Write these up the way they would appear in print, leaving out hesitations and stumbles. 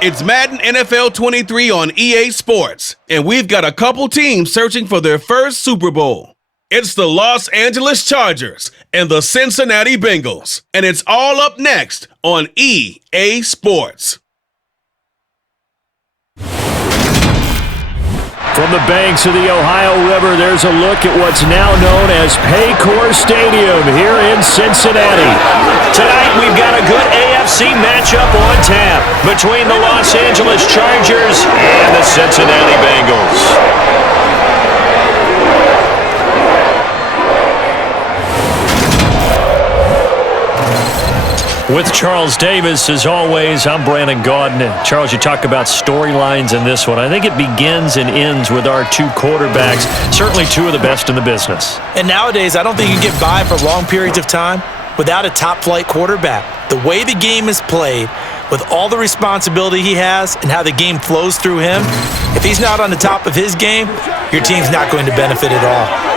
It's Madden NFL 23 on EA Sports, and we've got a couple teams searching for their first Super Bowl. It's the Los Angeles Chargers and the Cincinnati Bengals, and it's all up next on EA Sports. From the banks of the Ohio River, there's a look at what's now known as Paycor Stadium here in Cincinnati. Tonight, we've got a good AFC matchup on tap between the Los Angeles Chargers and the Cincinnati Bengals. With Charles Davis, as always, I'm Brandon Gaudin. Charles, you talk about storylines in this one. I think it begins and ends with our two quarterbacks, certainly two of the best in the business. And nowadays, I don't think you can get by for long periods of time without a top-flight quarterback. The way the game is played, with all the responsibility he has and how the game flows through him, if he's not on the top of his game, your team's not going to benefit at all.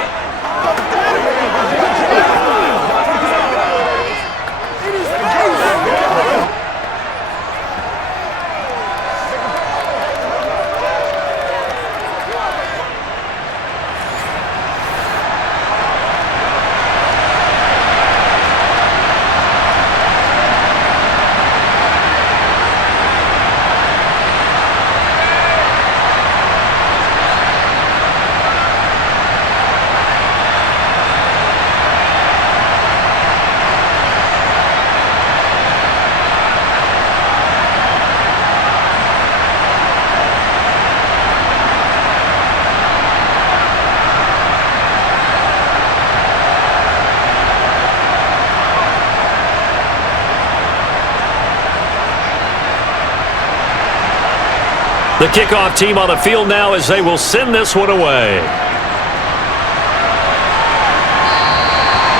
The kickoff team on the field now as they will send this one away.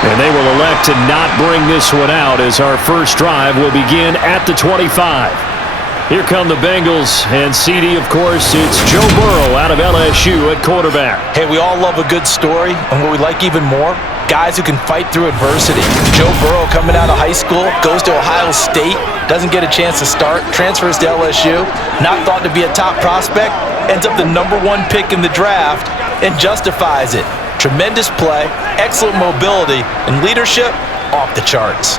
And they will elect to not bring this one out as our first drive will begin at the 25. Here come the Bengals, and CD, of course, it's Joe Burrow out of LSU at quarterback. Hey, we all love a good story, and what we like even more, guys who can fight through adversity. Joe Burrow coming out of high school, goes to Ohio State, doesn't get a chance to start, transfers to LSU, not thought to be a top prospect, ends up the #1 pick in the draft, and justifies it. Tremendous play, excellent mobility, and leadership off the charts.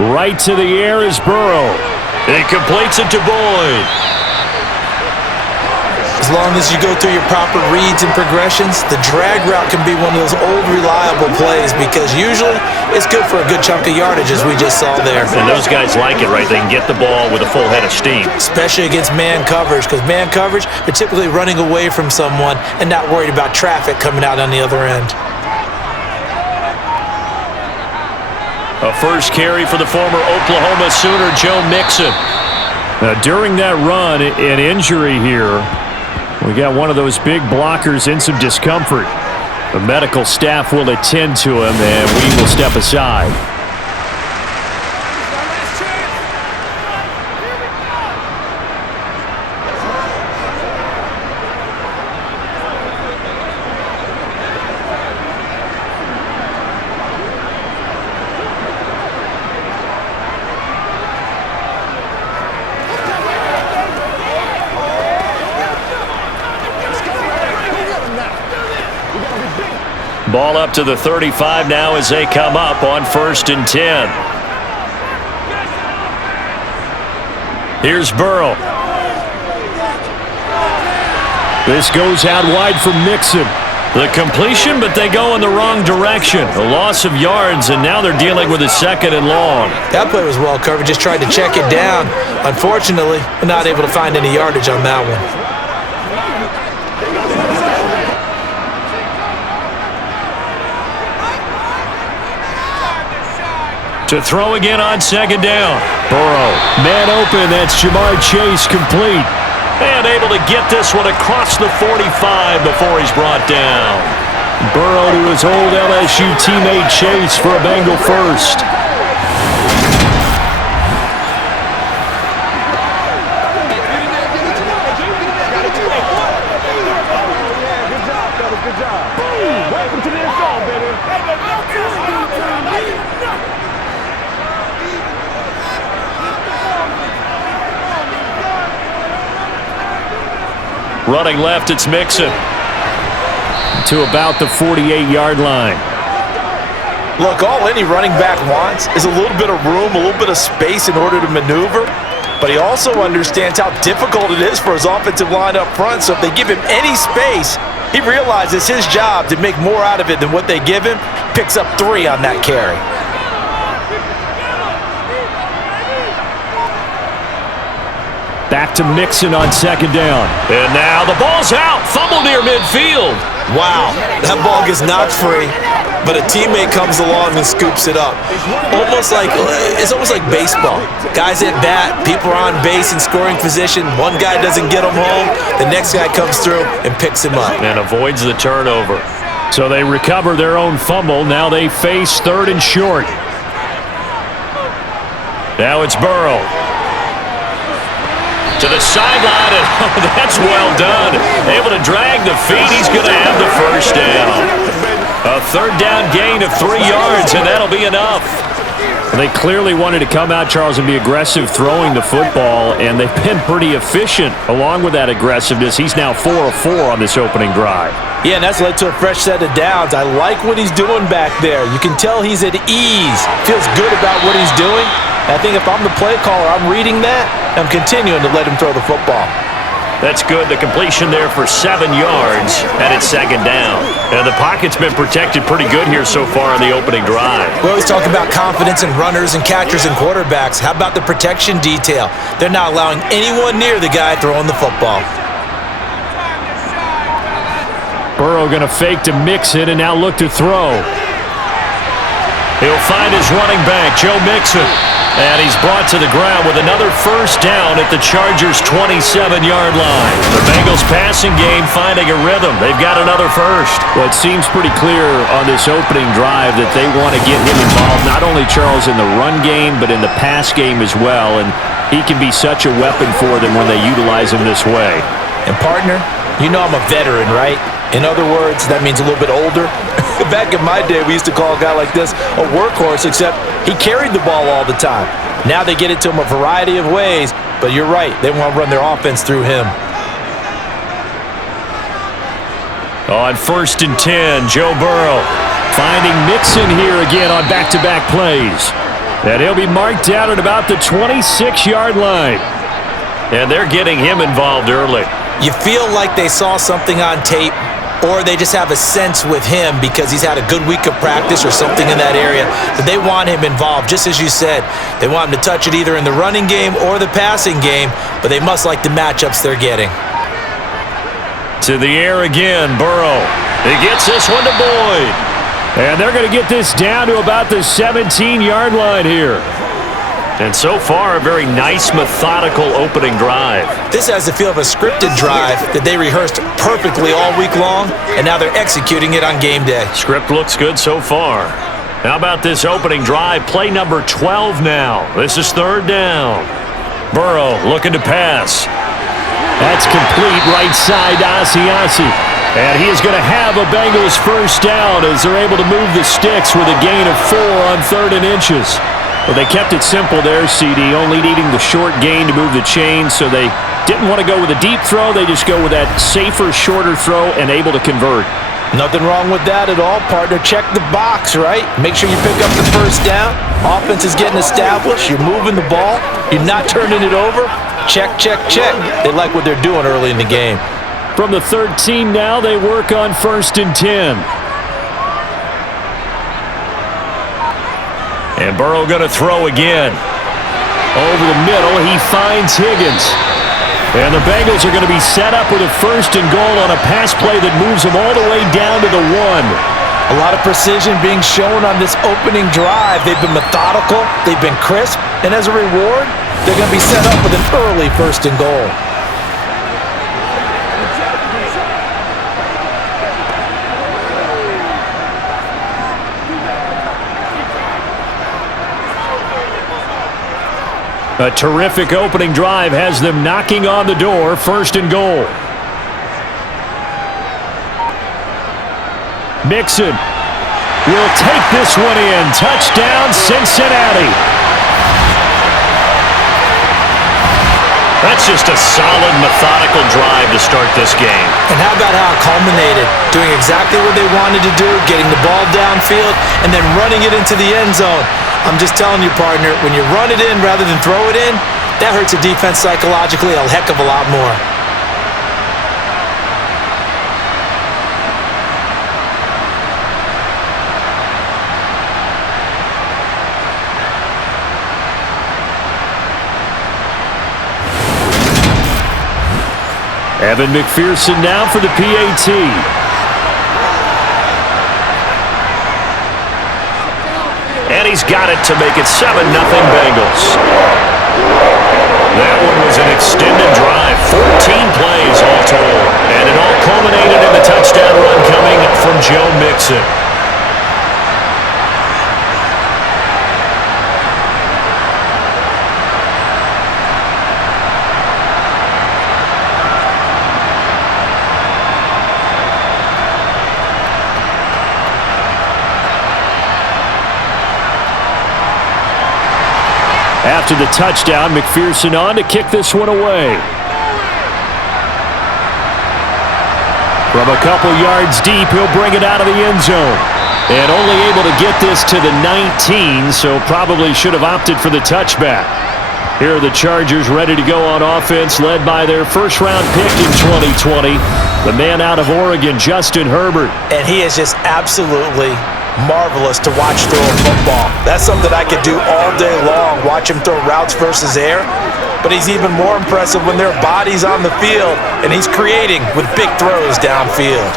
Right to the air is Burrow. He completes it to Boyd. As long as you go through your proper reads and progressions, the drag route can be one of those old reliable plays because usually it's good for a good chunk of yardage as we just saw there. And those guys like it, right? They can get the ball with a full head of steam. Especially against man coverage, because man coverage, they're typically running away from someone and not worried about traffic coming out on the other end. A first carry for the former Oklahoma Sooner, Joe Mixon. Now, during that run, an injury here. We got one of those big blockers in some discomfort. The medical staff will attend to him, and we will step aside. Ball up to the 35 now as they come up on 1st and 10. Here's Burrow. This goes out wide for Mixon. The completion, but they go in the wrong direction. A loss of yards, and now they're dealing with a 2nd and long. That play was well covered. Just tried to check it down. Unfortunately, we're not able to find any yardage on that one. To throw again on 2nd down. Burrow, man open, that's Jamar Chase complete. And able to get this one across the 45 before he's brought down. Burrow to his old LSU teammate Chase for a Bengal first. Running left, it's Mixon. To about the 48-yard line. Look, all any running back wants is a little bit of room, a little bit of space in order to maneuver. But he also understands how difficult it is for his offensive line up front. So if they give him any space, he realizes his job to make more out of it than what they give him. Picks up 3 on that carry. Back to Mixon on second down. And now the ball's out. Fumble near midfield. Wow, that ball gets knocked free, but a teammate comes along and scoops it up. It's almost like baseball. Guys at bat, people are on base in scoring position. One guy doesn't get him home. The next guy comes through and picks him up. And avoids the turnover. So they recover their own fumble. Now they face 3rd and short. Now it's Burrow. To the sideline, and that's well done. Able to drag the feet. He's going to have the first down. A 3rd down gain of 3 yards, and that'll be enough. They clearly wanted to come out, Charles, and be aggressive throwing the football, and they've been pretty efficient along with that aggressiveness. He's now 4 of 4 on this opening drive. Yeah, and that's led to a fresh set of downs. I like what he's doing back there. You can tell he's at ease. Feels good about what he's doing. I think if I'm the play caller, I'm reading that. I'm continuing to let him throw the football. That's good. The completion there for 7 yards, and it's 2nd down. And the pocket's been protected pretty good here so far in the opening drive. We always talk about confidence in runners and catchers and quarterbacks. How about the protection detail? They're not allowing anyone near the guy throwing the football. Burrow going to fake to Mixon and now look to throw. He'll find his running back, Joe Mixon. And he's brought to the ground with another first down at the Chargers' 27-yard line. The Bengals passing game finding a rhythm. They've got another first. Well, it seems pretty clear on this opening drive that they want to get him involved, not only, Charles, in the run game, but in the pass game as well. And he can be such a weapon for them when they utilize him this way. And, partner, you know I'm a veteran, right? In other words, that means a little bit older. Back in my day, we used to call a guy like this a workhorse, except he carried the ball all the time. Now they get it to him a variety of ways, but you're right. They want to run their offense through him. On 1st and 10, Joe Burrow finding Mixon here again on back-to-back plays. And he'll be marked out at about the 26-yard line. And they're getting him involved early. You feel like they saw something on tape, or they just have a sense with him because he's had a good week of practice or something in that area that they want him involved. Just as you said, they want him to touch it either in the running game or the passing game, but they must like the matchups they're getting. To the air again, Burrow. He gets this one to Boyd. And they're going to get this down to about the 17-yard line here. And so far, a very nice, methodical opening drive. This has the feel of a scripted drive that they rehearsed perfectly all week long, and now they're executing it on game day. Script looks good so far. How about this opening drive? Play number 12 now. This is 3rd down. Burrow looking to pass. That's complete right side to Asiasi. And he is going to have a Bengals first down as they're able to move the sticks with a gain of 4 on 3rd and inches. Well, they kept it simple there, CD, only needing the short gain to move the chain, so they didn't want to go with a deep throw. They just go with that safer, shorter throw and able to convert. Nothing wrong with that at all, partner. Check the box, right? Make sure you pick up the first down. Offense is getting established. You're moving the ball. You're not turning it over. Check, check, check. They like what they're doing early in the game. From the 13 now, they work on 1st and 10. And Burrow going to throw again. Over the middle, he finds Higgins. And the Bengals are going to be set up with a 1st and goal on a pass play that moves them all the way down to the 1. A lot of precision being shown on this opening drive. They've been methodical. They've been crisp. And as a reward, they're going to be set up with an early 1st and goal. A terrific opening drive has them knocking on the door, 1st and goal. Mixon will take this one in. Touchdown, Cincinnati. That's just a solid, methodical drive to start this game. And how about how it culminated? Doing exactly what they wanted to do, getting the ball downfield, and then running it into the end zone. I'm just telling you, partner, when you run it in rather than throw it in, that hurts a defense psychologically a heck of a lot more. Evan McPherson now for the PAT. And he's got it to make it 7-0 Bengals. That one was an extended drive, 14 plays all told. And it all culminated in the touchdown run coming from Joe Mixon. After the touchdown, McPherson on to kick this one away. From a couple yards deep, he'll bring it out of the end zone. And only able to get this to the 19, so probably should have opted for the touchback. Here are the Chargers ready to go on offense, led by their first-round pick in 2020, the man out of Oregon, Justin Herbert. And he is just absolutely marvelous to watch throw a football. That's something I could do all day long, watch him throw routes versus air. But he's even more impressive when their body's on the field and he's creating with big throws downfield.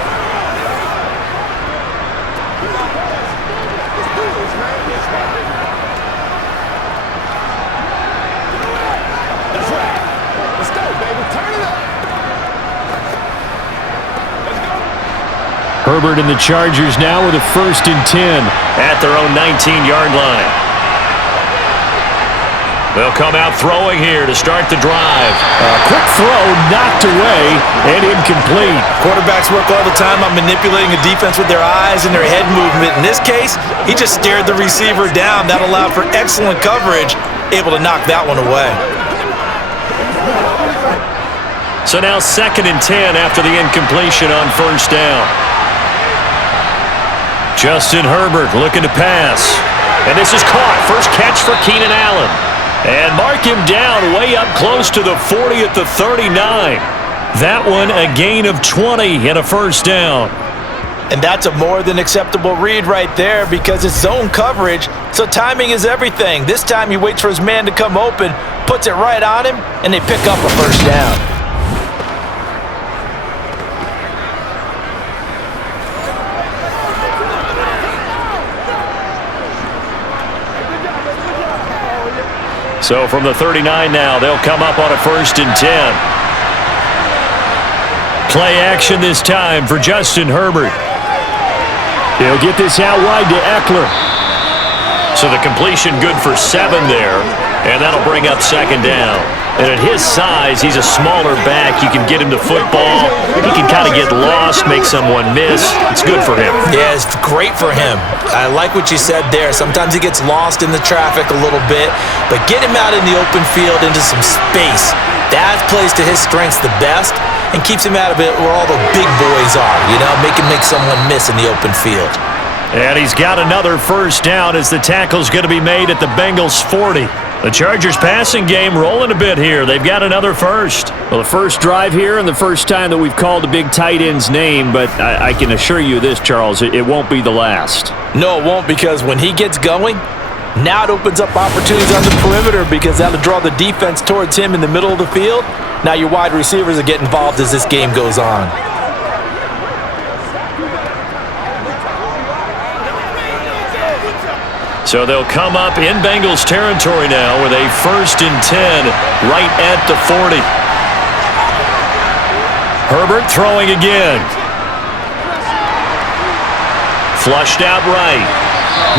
Herbert and the Chargers now with a 1st and 10 at their own 19-yard line. They'll come out throwing here to start the drive. A quick throw knocked away and incomplete. Quarterbacks work all the time on manipulating a defense with their eyes and their head movement. In this case, he just stared the receiver down. That allowed for excellent coverage, able to knock that one away. So now 2nd and 10 after the incompletion on 1st down. Justin Herbert looking to pass. And this is caught. First catch for Keenan Allen. And mark him down way up close to the 40 at the 39. That one a gain of 20 and a 1st down. And that's a more than acceptable read right there because it's zone coverage, so timing is everything. This time he waits for his man to come open, puts it right on him, and they pick up a 1st down. So from the 39 now, they'll come up on a 1st and 10. Play action this time for Justin Herbert. He'll get this out wide to Eckler. So the completion good for 7 there, and that'll bring up 2nd down. And at his size, he's a smaller back. You can get him to football. He can kind of get lost, make someone miss. It's good for him. Yeah, it's great for him. I like what you said there. Sometimes he gets lost in the traffic a little bit, but get him out in the open field into some space. That plays to his strengths the best and keeps him out of it where all the big boys are, you know, make him make someone miss in the open field. And he's got another 1st down as the tackle's going to be made at the Bengals 40. The Chargers passing game rolling a bit here. They've got another 1st. Well, the first drive here and the first time that we've called a big tight end's name, but I can assure you this, Charles, it won't be the last. No, it won't, because when he gets going, now it opens up opportunities on the perimeter because that'll draw the defense towards him in the middle of the field. Now your wide receivers will get involved as this game goes on. So they'll come up in Bengals territory now with a 1st and 10 right at the 40. Herbert throwing again. Flushed out right.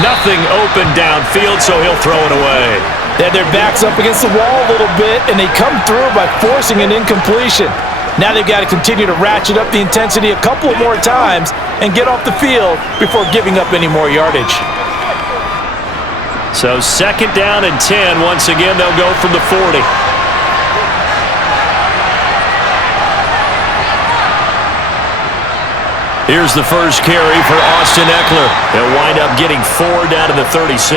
Nothing open downfield, so he'll throw it away. They had their backs up against the wall a little bit, and they come through by forcing an incompletion. Now they've got to continue to ratchet up the intensity a couple of more times and get off the field before giving up any more yardage. So 2nd down and 10. Once again, they'll go from the 40. Here's the first carry for Austin Eckler. They'll wind up getting 4 down to the 36.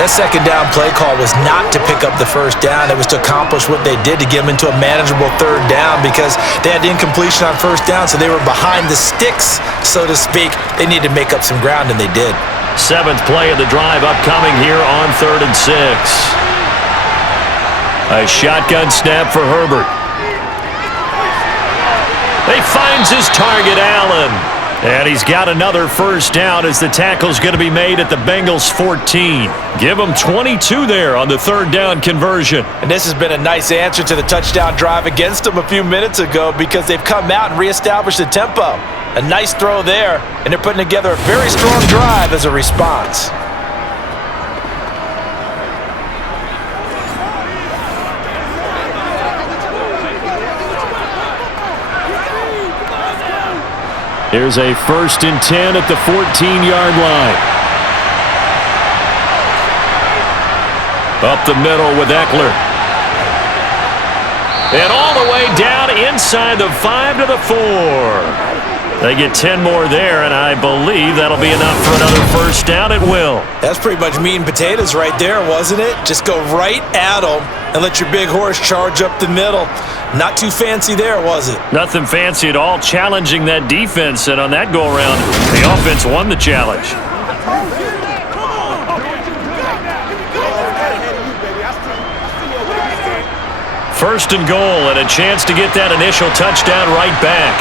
That second down play call was not to pick up the first down. It was to accomplish what they did, to get them into a manageable third down, because they had incompletion on first down, so they were behind the sticks, so to speak. They needed to make up some ground, and they did. 7th play of the drive upcoming here on 3rd and 6. A shotgun snap for Herbert. He finds his target, Allen. And he's got another first down as the tackle's going to be made at the Bengals 14. Give them 22 there on the 3rd down conversion. And this has been a nice answer to the touchdown drive against them a few minutes ago, because they've come out and reestablished the tempo. A nice throw there, and they're putting together a very strong drive as a response. Here's a 1st and 10 at the 14-yard line. Up the middle with Eckler. And all the way down inside the 5 to the 4. They get 10 more there, and I believe that'll be enough for another first down. It will. That's pretty much meat and potatoes right there, wasn't it? Just go right at them and let your big horse charge up the middle. Not too fancy there, was it? Nothing fancy at all, challenging that defense, and on that go-around, the offense won the challenge. First and goal, and a chance to get that initial touchdown right back.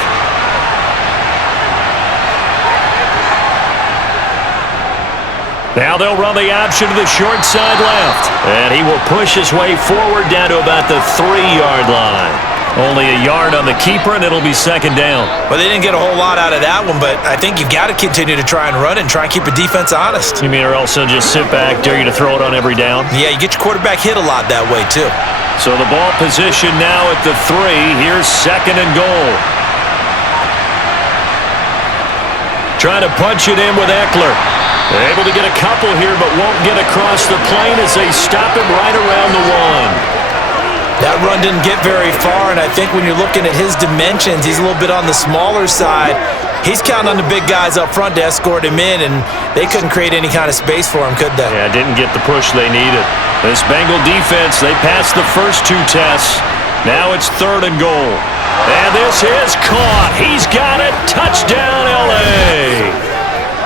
Now they'll run the option to the short side left. And he will push his way forward down to about the 3-yard line. Only a yard on the keeper, and it'll be 2nd down. Well, they didn't get a whole lot out of that one, but I think you've got to continue to try and run it and try and keep the defense honest. You mean, or else they'll just sit back, dare you to throw it on every down? Yeah, you get your quarterback hit a lot that way, too. So the ball position now at the 3. Here's 2nd and goal. Trying to punch it in with Eckler. Able to get a couple here, but won't get across the plane as they stop him right around the 1. That run didn't get very far, and I think when you're looking at his dimensions, he's a little bit on the smaller side. He's counting on the big guys up front to escort him in, and they couldn't create any kind of space for him, could they? Yeah, didn't get the push they needed. This Bengal defense, they passed the first 2 tests. Now it's 3rd and goal. And this is caught. He's got it. Touchdown, L.A.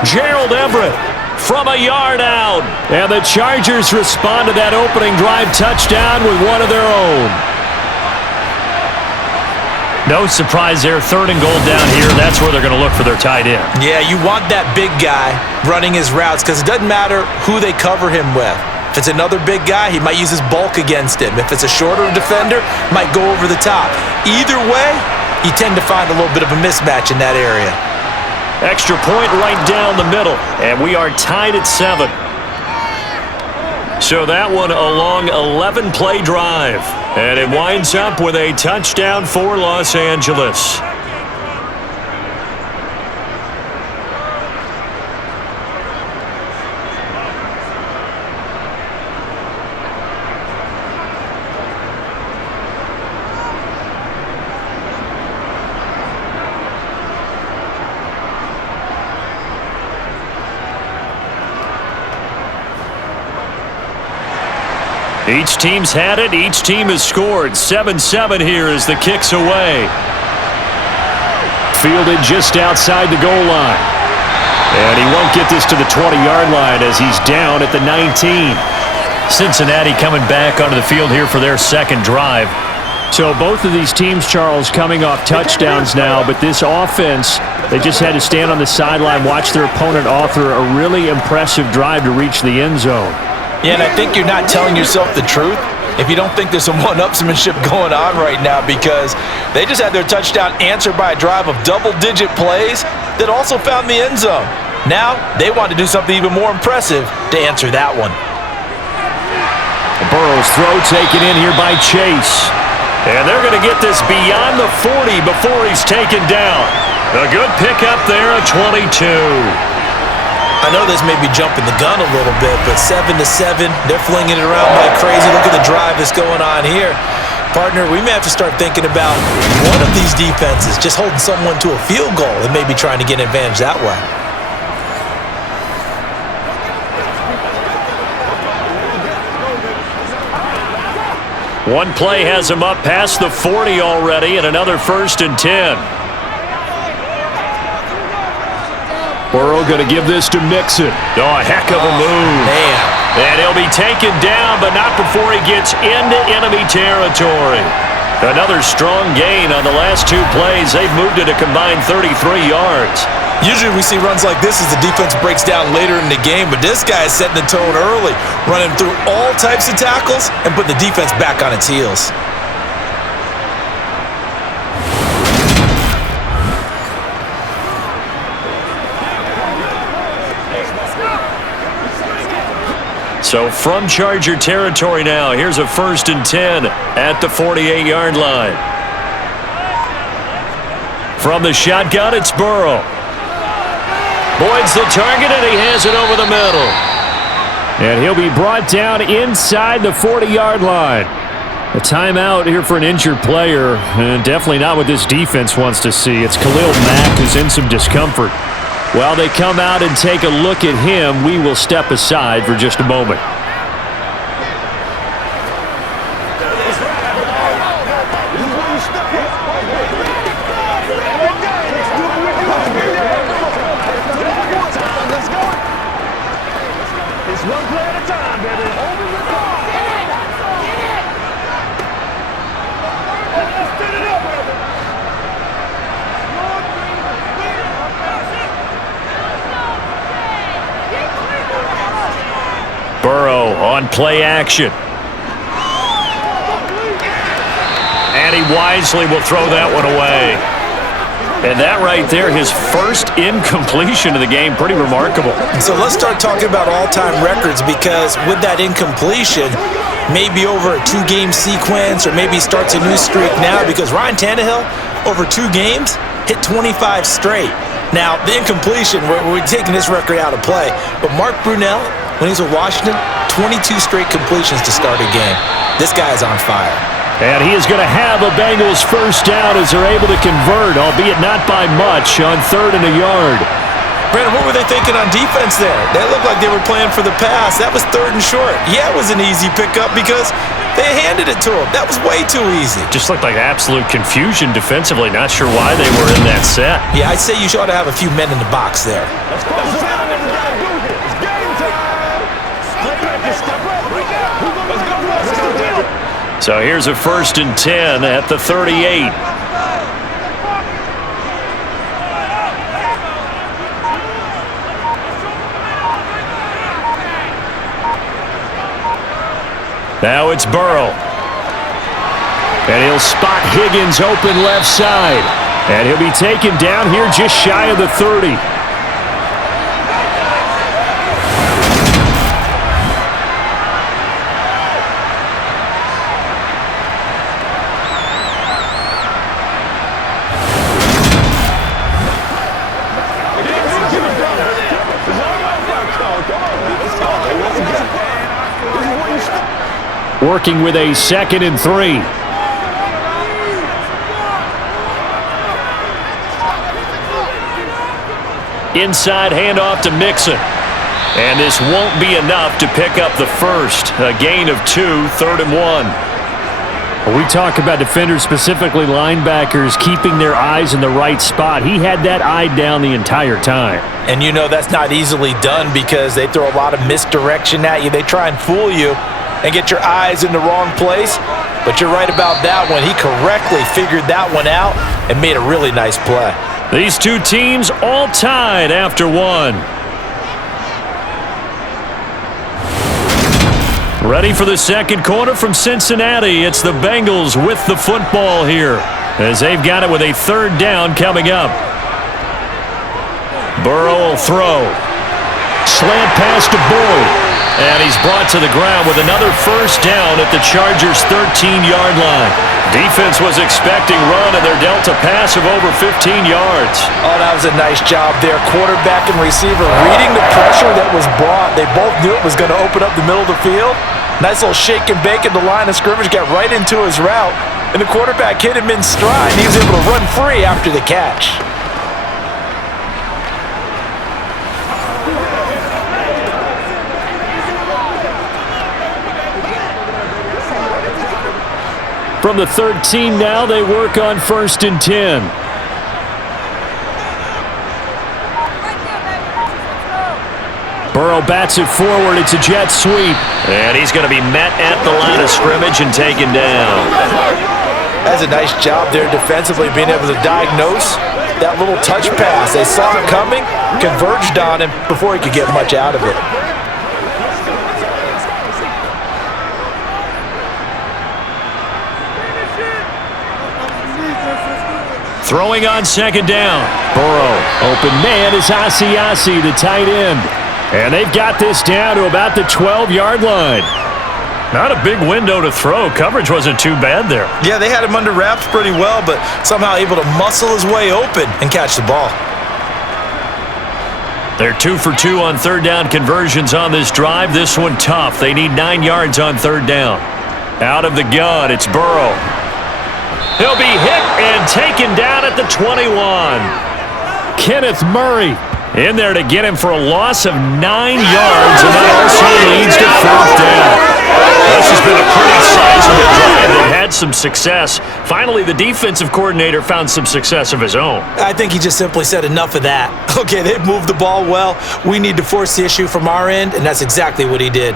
Gerald Everett from a yard out. And the Chargers respond to that opening drive touchdown with one of their own. No surprise there, 3rd and goal down here. That's where they're going to look for their tight end. Yeah, you want that big guy running his routes, because it doesn't matter who they cover him with. If it's another big guy, he might use his bulk against him. If it's a shorter defender, might go over the top. Either way, you tend to find a little bit of a mismatch in that area. Extra point right down the middle, and we are tied at 7. So that one a long 11-play drive, and it winds up with a touchdown for Los Angeles. Each team's had it. Each team has scored. 7-7 here as the kick's away. Fielded just outside the goal line. And he won't get this to the 20-yard line as he's down at the 19. Cincinnati coming back onto the field here for their 2nd drive. So both of these teams, Charles, coming off touchdowns now, but this offense, they just had to stand on the sideline, watch their opponent author a really impressive drive to reach the end zone. Yeah, and I think you're not telling yourself the truth if you don't think there's some one-upsmanship going on right now, because they just had their touchdown answered by a drive of double-digit plays that also found the end zone. Now, they want to do something even more impressive to answer that one. Burrow's throw taken in here by Chase. And they're going to get this beyond the 40 before he's taken down. A good pickup there at 22. I know this may be jumping the gun a little bit, but 7-7, they're flinging it around like crazy. Look at the drive that's going on here. Partner, we may have to start thinking about one of these defenses just holding someone to a field goal and maybe trying to get an advantage that way. One play has him up past the 40 already, and another 1st and 10. Burrow going to give this to Mixon. Oh, a heck of a move. Man. And he'll be taken down, but not before he gets into enemy territory. Another strong gain on the last 2 plays. They've moved it a combined 33 yards. Usually we see runs like this as the defense breaks down later in the game, but this guy is setting the tone early, running through all types of tackles and putting the defense back on its heels. So from Charger territory now, here's a 1st and 10 at the 48-yard line. From the shotgun, it's Burrow. Boyd's the target, and he has it over the middle. And he'll be brought down inside the 40-yard line. A timeout here for an injured player, and definitely not what this defense wants to see. It's Khalil Mack who's in some discomfort. While they come out and take a look at him, we will step aside for just a moment. Burrow on play action. And he wisely will throw that one away. And that right there, his first incompletion of the game, pretty remarkable. So let's start talking about all-time records, because with that incompletion, maybe over a 2-game sequence, or maybe starts a new streak now, because Ryan Tannehill, over 2 games, hit 25 straight. Now, the incompletion, we're taking this record out of play, but Mark Brunell, when he's with Washington, 22 straight completions to start a game. This guy is on fire. And he is going to have a Bengals first down as they're able to convert, albeit not by much, on 3rd and a yard. Brandon, what were they thinking on defense there? They looked like they were playing for the pass. That was 3rd and short. Yeah, it was an easy pickup because they handed it to him. That was way too easy. Just looked like absolute confusion defensively. Not sure why they were in that set. Yeah, I'd say you ought to have a few men in the box there. So here's a 1st and 10 at the 38. Now it's Burrow. And he'll spot Higgins open left side. And he'll be taken down here just shy of the 30. Working with a 2nd and 3. Inside handoff to Mixon. And this won't be enough to pick up the first. A gain of 2, 3rd and 1. When we talk about defenders, specifically linebackers, keeping their eyes in the right spot. He had that eye down the entire time. And you know that's not easily done because they throw a lot of misdirection at you. They try and fool you and get your eyes in the wrong place. But you're right about that one. He correctly figured that one out and made a really nice play. These two teams all tied after 1. Ready for the second quarter from Cincinnati. It's the Bengals with the football here as they've got it with a 3rd down coming up. Burrow will throw. Slant pass to Boyd. And he's brought to the ground with another first down at the Chargers' 13-yard line. Defense was expecting run, and they're dealt a pass of over 15 yards. Oh, that was a nice job there. Quarterback and receiver reading the pressure that was brought. They both knew it was going to open up the middle of the field, Nice little shake and bake at the line of scrimmage, got right into his route, and the quarterback hit him in stride. He was able to run free after the catch. From the 13 now, they work on 1st and 10. Burrow bats it forward. It's a jet sweep. And he's going to be met at the line of scrimmage and taken down. That's a nice job there defensively, being able to diagnose that little touch pass. They saw it coming, converged on him before he could get much out of it. Throwing on 2nd down. Burrow, open man is Asiasi, the tight end. And they've got this down to about the 12-yard line. Not a big window to throw. Coverage wasn't too bad there. Yeah, they had him under wraps pretty well, but somehow able to muscle his way open and catch the ball. They're 2 for 2 on 3rd down conversions on this drive. This one tough. They need 9 yards on 3rd down. Out of the gun, it's Burrow. He'll be hit and taken down at the 21. Kenneth Murray in there to get him for a loss of 9 yards, and that also leads to 4th down. This has been a pretty sizable drive that had some success. Finally, the defensive coordinator found some success of his own. I think he just simply said enough of that. Okay, they've moved the ball well. We need to force the issue from our end, and that's exactly what he did.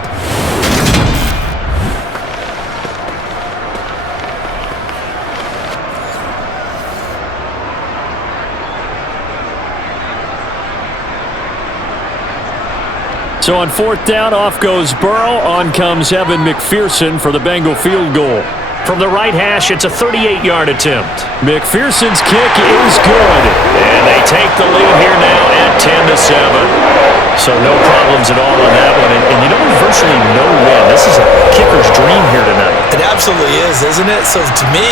So on 4th down, off goes Burrow. On comes Evan McPherson for the Bengal field goal. From the right hash, it's a 38-yard attempt. McPherson's kick is good. And they take the lead here now at 10-7. So no problems at all on that one. And you know, virtually no win. This is a kicker's dream here tonight. It absolutely is, isn't it? So to me,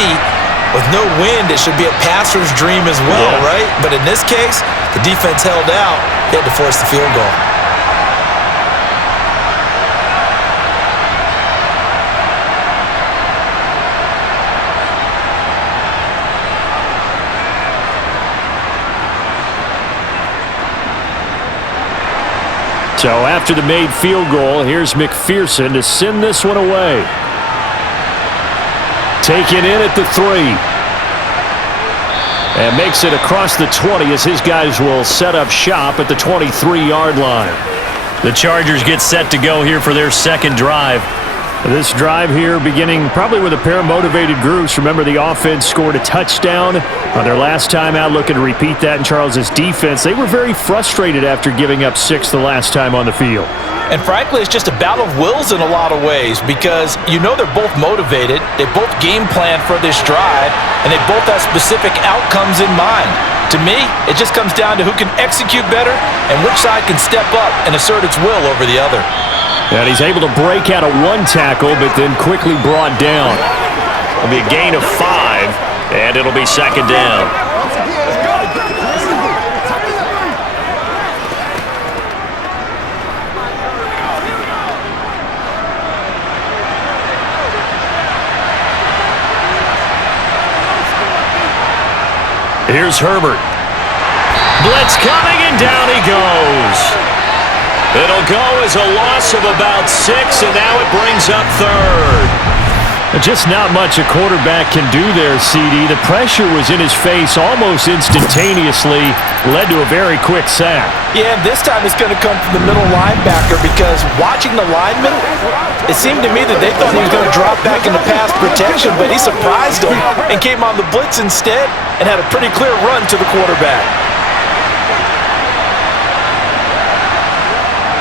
with no wind, it should be a passer's dream as well, right? But in this case, the defense held out. They had to force the field goal. So after the made field goal, here's McPherson to send this one away. Taken in at the 3. And makes it across the 20 as his guys will set up shop at the 23-yard line. The Chargers get set to go here for their 2nd drive. This drive here beginning probably with a pair of motivated groups. Remember, the offense scored a touchdown on their last time out, looking to repeat that in Charles's defense. They were very frustrated after giving up 6 the last time on the field. And frankly, it's just a battle of wills in a lot of ways, because you know they're both motivated, they both game plan for this drive, and they both have specific outcomes in mind. To me, it just comes down to who can execute better and which side can step up and assert its will over the other. And he's able to break out of 1 tackle, but then quickly brought down. It'll be a gain of 5, and it'll be 2nd down. Here's Herbert. Blitz coming, and down he goes. It'll go as a loss of about 6, and now it brings up 3rd. Just not much a quarterback can do there, CD. The pressure was in his face almost instantaneously, led to a very quick sack. Yeah, this time it's going to come from the middle linebacker, because watching the lineman, it seemed to me that they thought he was going to drop back into pass protection, but he surprised them and came on the blitz instead and had a pretty clear run to the quarterback.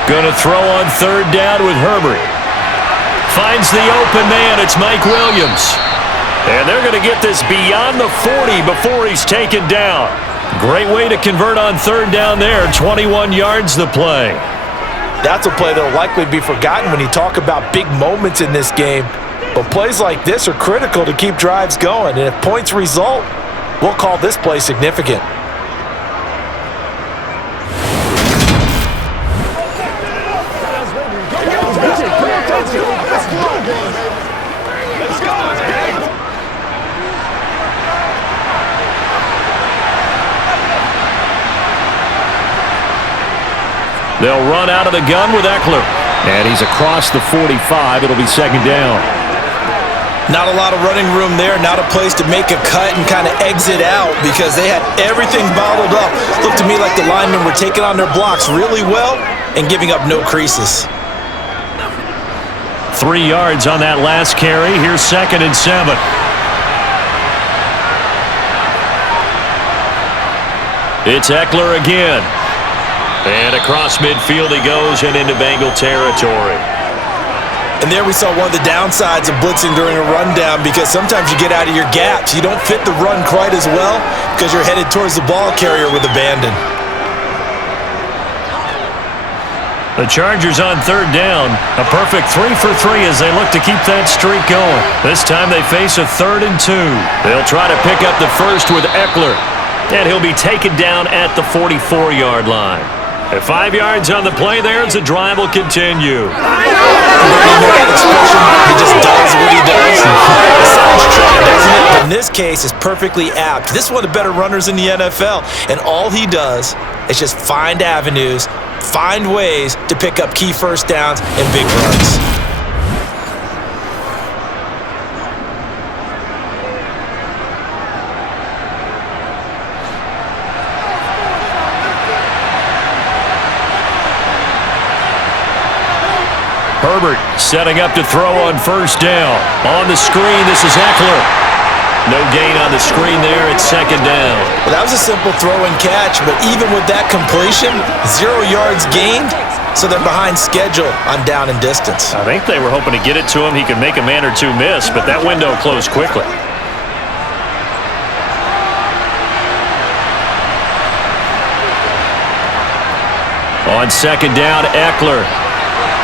Going to throw on 3rd down with Herbert. Finds the open man. It's Mike Williams. And they're going to get this beyond the 40 before he's taken down. Great way to convert on 3rd down there. 21 yards the play. That's a play that will likely be forgotten when you talk about big moments in this game. But plays like this are critical to keep drives going. And if points result, we'll call this play significant. They'll run out of the gun with Eckler. And he's across the 45. It'll be second down. Not a lot of running room there, not a place to make a cut and kind of exit out because they had everything bottled up. Looked to me like the linemen were taking on their blocks really well and giving up no creases. 3 yards on that last carry. Here's 2nd and 7. It's Eckler again. And across midfield he goes and into Bengal territory. And there we saw one of the downsides of blitzing during a rundown because sometimes you get out of your gaps. You don't fit the run quite as well because you're headed towards the ball carrier with abandon. The Chargers on 3rd down. A perfect 3 for 3 as they look to keep that streak going. This time they face a 3rd and 2. They'll try to pick up the first with Eckler. And he'll be taken down at the 44-yard line. At 5 yards on the play there as the drive will continue. You know that expression, he just does what he does. It sounds true, doesn't it? But in this case, it's perfectly apt. This is one of the better runners in the NFL, and all he does is just find avenues, find ways to pick up key first downs and big runs. Herbert setting up to throw on 1st down. On the screen, this is Eckler. No gain on the screen there. It's 2nd down. Well, that was a simple throw and catch, but even with that completion, 0 yards gained, so they're behind schedule on down and distance. I think they were hoping to get it to him. He could make a man or two miss, but that window closed quickly. On 2nd down, Eckler.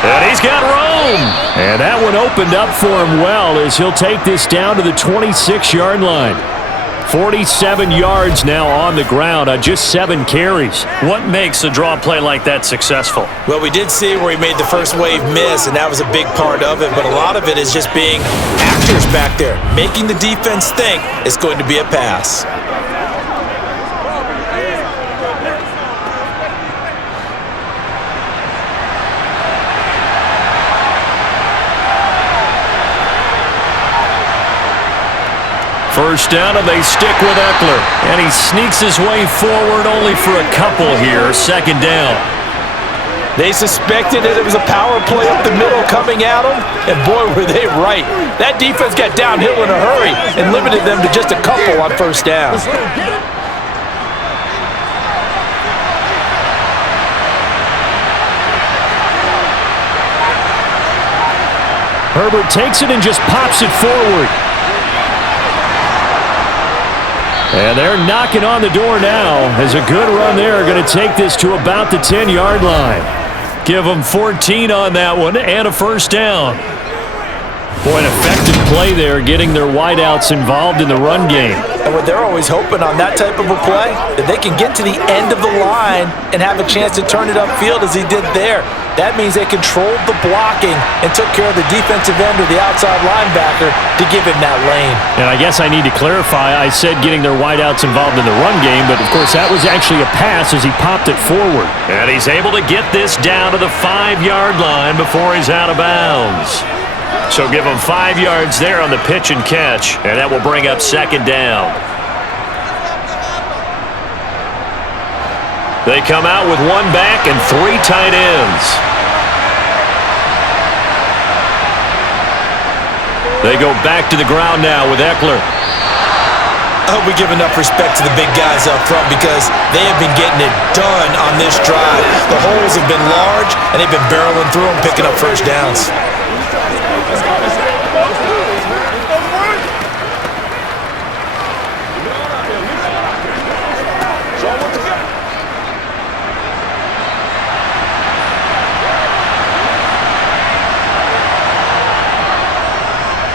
And he's got room. And that one opened up for him well as he'll take this down to the 26-yard line. 47 yards now on the ground on just 7 carries. What makes a draw play like that successful? Well, we did see where he made the first wave miss, and that was a big part of it. But a lot of it is just being actors back there, making the defense think it's going to be a pass. First down, and they stick with Eckler. And he sneaks his way forward only for a couple here. 2nd down. They suspected that it was a power play up the middle coming at them, and boy, were they right. That defense got downhill in a hurry and limited them to just a couple on 1st down. Herbert takes it and just pops it forward. And they're knocking on the door now as a good run there going to take this to about the 10-yard line. Give them 14 on that one and a 1st down. Boy, an effective play there, getting their wideouts involved in the run game. And what they're always hoping on that type of a play, that they can get to the end of the line and have a chance to turn it upfield as he did there. That means they controlled the blocking and took care of the defensive end or the outside linebacker to give him that lane. And I guess I need to clarify, I said getting their wideouts involved in the run game, but of course that was actually a pass as he popped it forward. And he's able to get this down to the 5-yard line before he's out of bounds. So give him 5 yards there on the pitch and catch, and that will bring up 2nd down. They come out with 1 back and 3 tight ends. They go back to the ground now with Eckler. I hope we give enough respect to the big guys up front because they have been getting it done on this drive. The holes have been large, and they've been barreling through them, picking up 1st downs.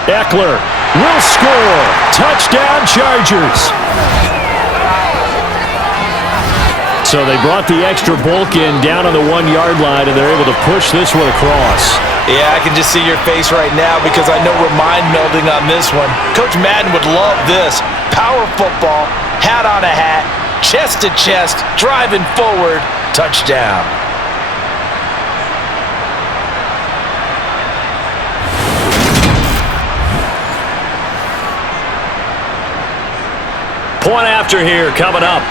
Eckler will score. Touchdown, Chargers. So they brought the extra bulk in down on the 1-yard line, and they're able to push this one across. Yeah, I can just see your face right now because I know we're mind melding on this one. Coach Madden would love this. Power football, hat on a hat, chest to chest, driving forward, touchdown. Point after here coming up.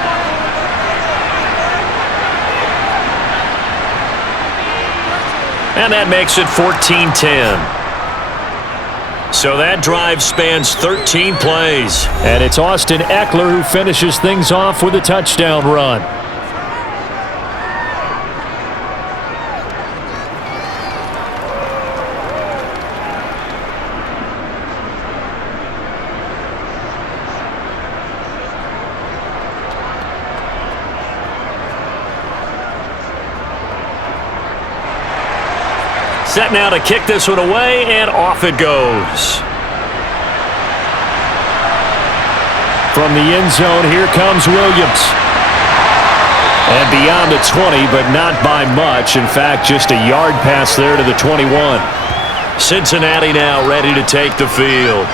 And that makes it 14-10. So that drive spans 13 plays. And it's Austin Eckler who finishes things off with a touchdown run. Set now to kick this one away, and off it goes. From the end zone, here comes Williams. And beyond the 20, but not by much. In fact, just a yard pass there to the 21. Cincinnati now ready to take the field.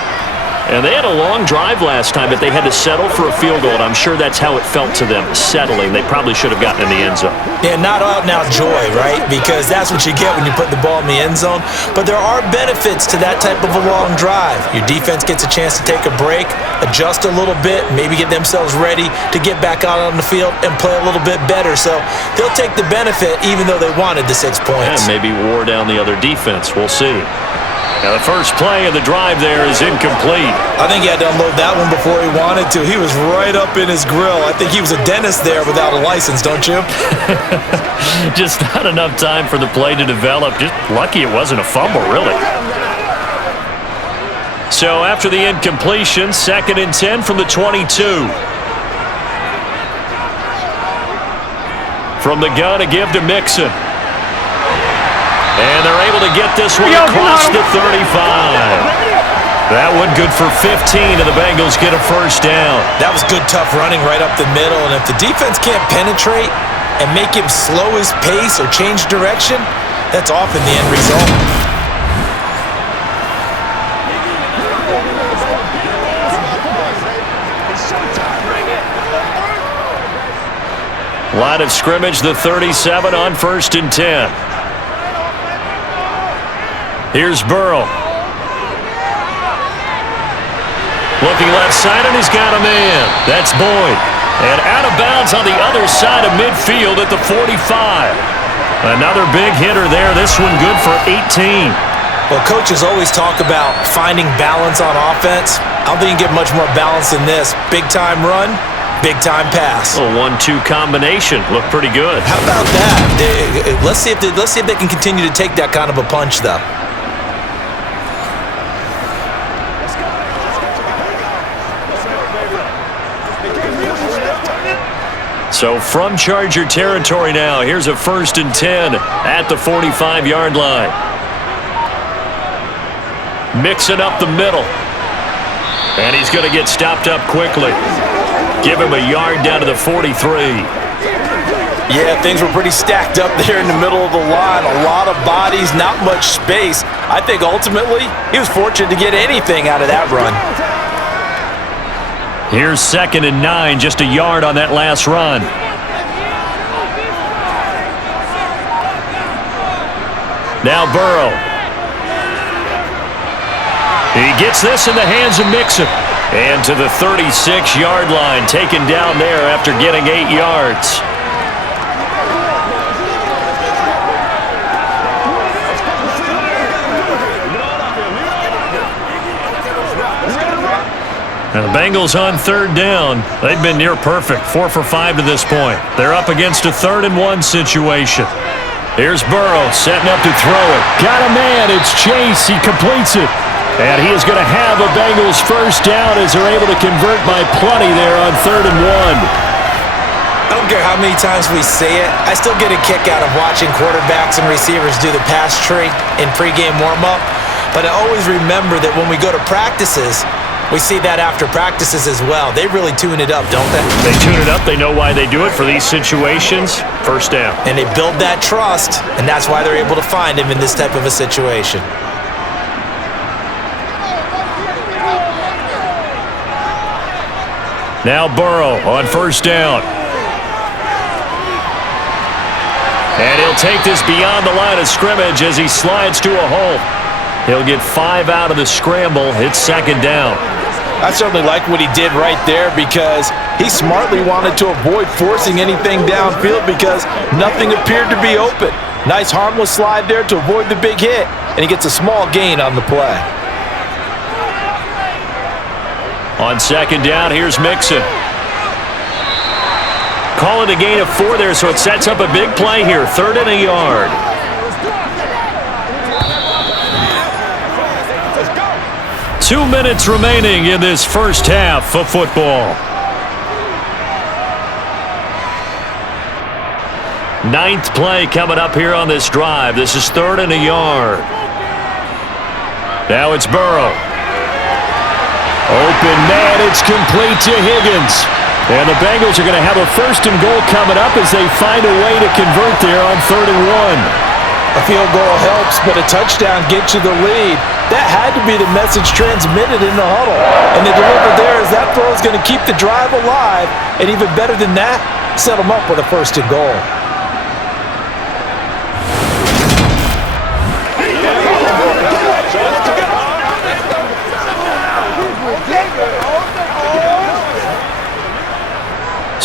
And they had a long drive last time, but they had to settle for a field goal, and I'm sure that's how it felt to them, settling. They probably should have gotten in the end zone. Yeah, not out now joy, right? Because that's what you get when you put the ball in the end zone. But there are benefits to that type of a long drive. Your defense gets a chance to take a break, adjust a little bit, maybe get themselves ready to get back out on the field and play a little bit better. So they'll take the benefit even though they wanted the 6 points. And maybe wore down the other defense. We'll see. Now the first play of the drive there is incomplete. I think he had to unload that one before he wanted to. He was right up in his grill. I think he was a dentist there without a license, don't you? Just not enough time for the play to develop. Just lucky it wasn't a fumble, really. So after the incompletion, 2nd and 10 from the 22. From the gun, a give to Mixon. And they're able to get this one across the 35. That one good for 15, and the Bengals get a first down. That was good, tough running right up the middle. And if the defense can't penetrate and make him slow his pace or change direction, that's often the end result. Line of scrimmage, the 37 on 1st and 10. Here's Burrow. Looking left side, and he's got a man. That's Boyd. And out of bounds on the other side of midfield at the 45. Another big hitter there. This one good for 18. Well, coaches always talk about finding balance on offense. I don't think you can get much more balance than this. Big-time run, big-time pass. A 1-2 combination. Looked pretty good. How about that? Let's see if they can continue to take that kind of a punch, though. So from Charger territory now, here's a 1st and 10 at the 45-yard line. Mixing up the middle. And he's going to get stopped up quickly. Give him a yard down to the 43. Yeah, things were pretty stacked up there in the middle of the line. A lot of bodies, not much space. I think ultimately he was fortunate to get anything out of that run. Here's 2nd and 9, just a yard on that last run. Now Burrow. He gets this in the hands of Mixon. And to the 36-yard line, taken down there after getting 8 yards. Now the Bengals on 3rd down. They've been near perfect, 4 for 5 to this point. They're up against a 3rd and 1 situation. Here's Burrow setting up to throw it. Got a man. It's Chase. He completes it. And he is going to have a Bengals first down as they're able to convert by plenty there on 3rd and 1. I don't care how many times we say it, I still get a kick out of watching quarterbacks and receivers do the pass tree in pregame warm-up. But I always remember that when we go to practices, we see that after practices as well. They really tune it up, don't they? They tune it up. They know why they do it for these situations. First down. And they build that trust, and that's why they're able to find him in this type of a situation. Now Burrow on 1st down. And he'll take this beyond the line of scrimmage as he slides to a hole. He'll get 5 out of the scramble. It's 2nd down. I certainly like what he did right there because he smartly wanted to avoid forcing anything downfield because nothing appeared to be open. Nice harmless slide there to avoid the big hit, and he gets a small gain on the play. On second down, here's Mixon. Call it a gain of 4 there, so it sets up a big play here. 3rd and a yard. Let's go. 2 minutes remaining in this first half of football. 9th play coming up here on this drive. This is 3rd and a yard. Now it's Burrow. Open man, it's complete to Higgins. And the Bengals are going to have a 1st and goal coming up as they find a way to convert there on 3rd and 1. A field goal helps, but a touchdown gets you the lead. That had to be the message transmitted in the huddle. And they deliver there as that throw is going to keep the drive alive. And even better than that, set them up with a 1st and goal.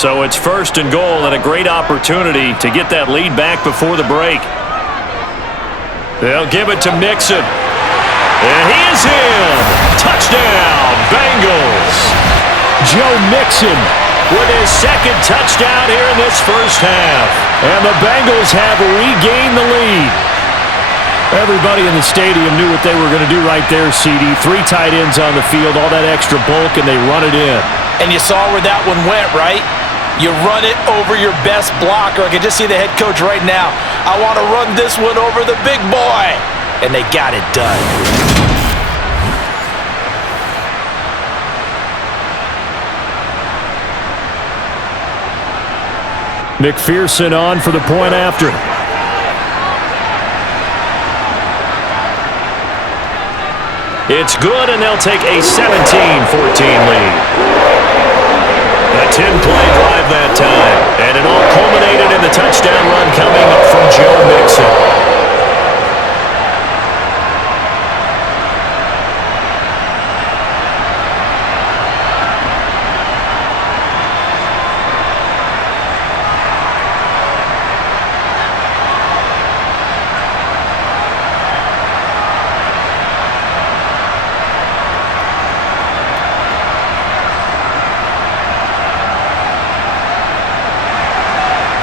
So it's 1st and goal and a great opportunity to get that lead back before the break. They'll give it to Mixon. And he is in. Touchdown, Bengals. Joe Mixon with his 2nd touchdown here in this first half. And the Bengals have regained the lead. Everybody in the stadium knew what they were going to do right there, CD. 3 tight ends on the field, all that extra bulk, and they run it in. And you saw where that one went, right? You run it over your best blocker. I can just see the head coach right now. I want to run this one over the big boy. And they got it done. McPherson on for the point after. It's good, and they'll take a 17-14 lead. A 10-play drive that time, and it all culminated in the touchdown run coming from Joe Mixon.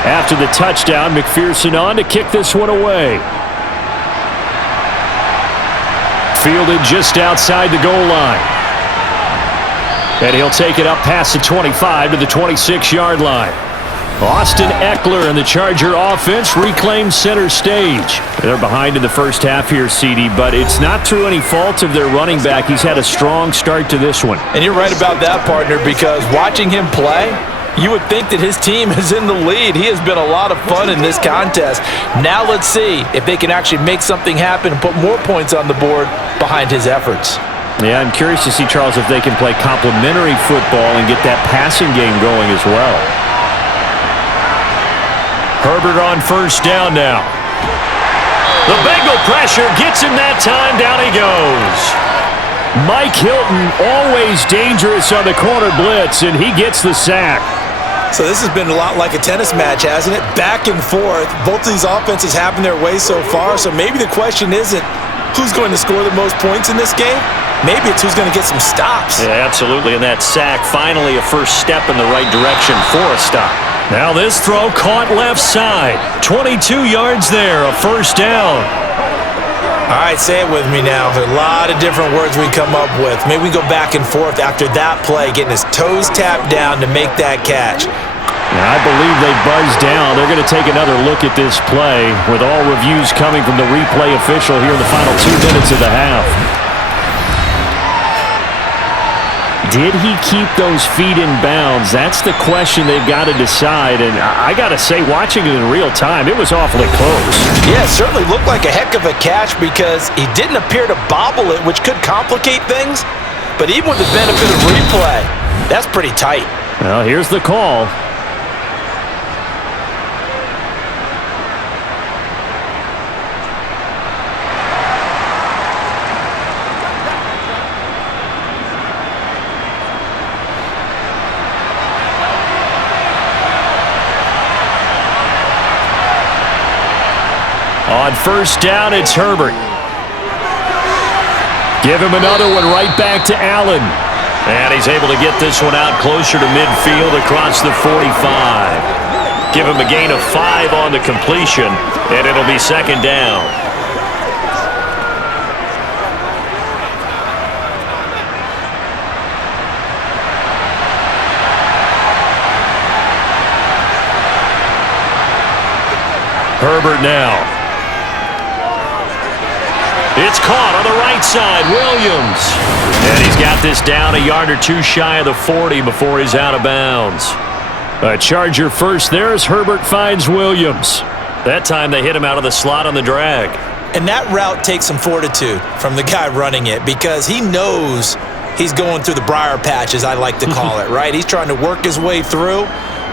After the touchdown, McPherson on to kick this one away. Fielded just outside the goal line. And he'll take it up past the 25 to the 26-yard line. Austin Eckler and the Charger offense reclaim center stage. They're behind in the first half here, CD, but it's not through any fault of their running back. He's had a strong start to this one. And you're right about that, partner, because watching him play, you would think that his team is in the lead. He has been a lot of fun in this contest. Now let's see if they can actually make something happen and put more points on the board behind his efforts. Yeah, I'm curious to see, Charles, if they can play complementary football and get that passing game going as well. Herbert on 1st down now. The Bengal pressure gets him that time. Down he goes. Mike Hilton always dangerous on the corner blitz, and he gets the sack. So this has been a lot like a tennis match, hasn't it? Back and forth. Both of these offenses having their way so far, so maybe the question isn't who's going to score the most points in this game. Maybe it's who's going to get some stops. Yeah, absolutely. And that sack, finally a first step in the right direction for a stop. Now this throw caught left side. 22 yards there, a 1st down. All right, say it with me now. There are a lot of different words we come up with. Maybe we go back and forth after that play, getting his toes tapped down to make that catch. Now, I believe they buzzed down. They're going to take another look at this play with all reviews coming from the replay official here in the final 2 minutes of the half. Did he keep those feet in bounds? That's the question they've got to decide. And I got to say, watching it in real time, it was awfully close. Yeah, it certainly looked like a heck of a catch because he didn't appear to bobble it, which could complicate things. But even with the benefit of replay, that's pretty tight. Well, here's the call. On first down, it's Herbert. Give him another one right back to Allen. And he's able to get this one out closer to midfield across the 45. Give him a gain of 5 on the completion, and it'll be second down. Herbert now. It's caught on the right side. Williams. And he's got this down a yard or two shy of the 40 before he's out of bounds. A Charger first there as Herbert finds Williams. That time they hit him out of the slot on the drag. And that route takes some fortitude from the guy running it because he knows he's going through the briar patch, as I like to call it, right? He's trying to work his way through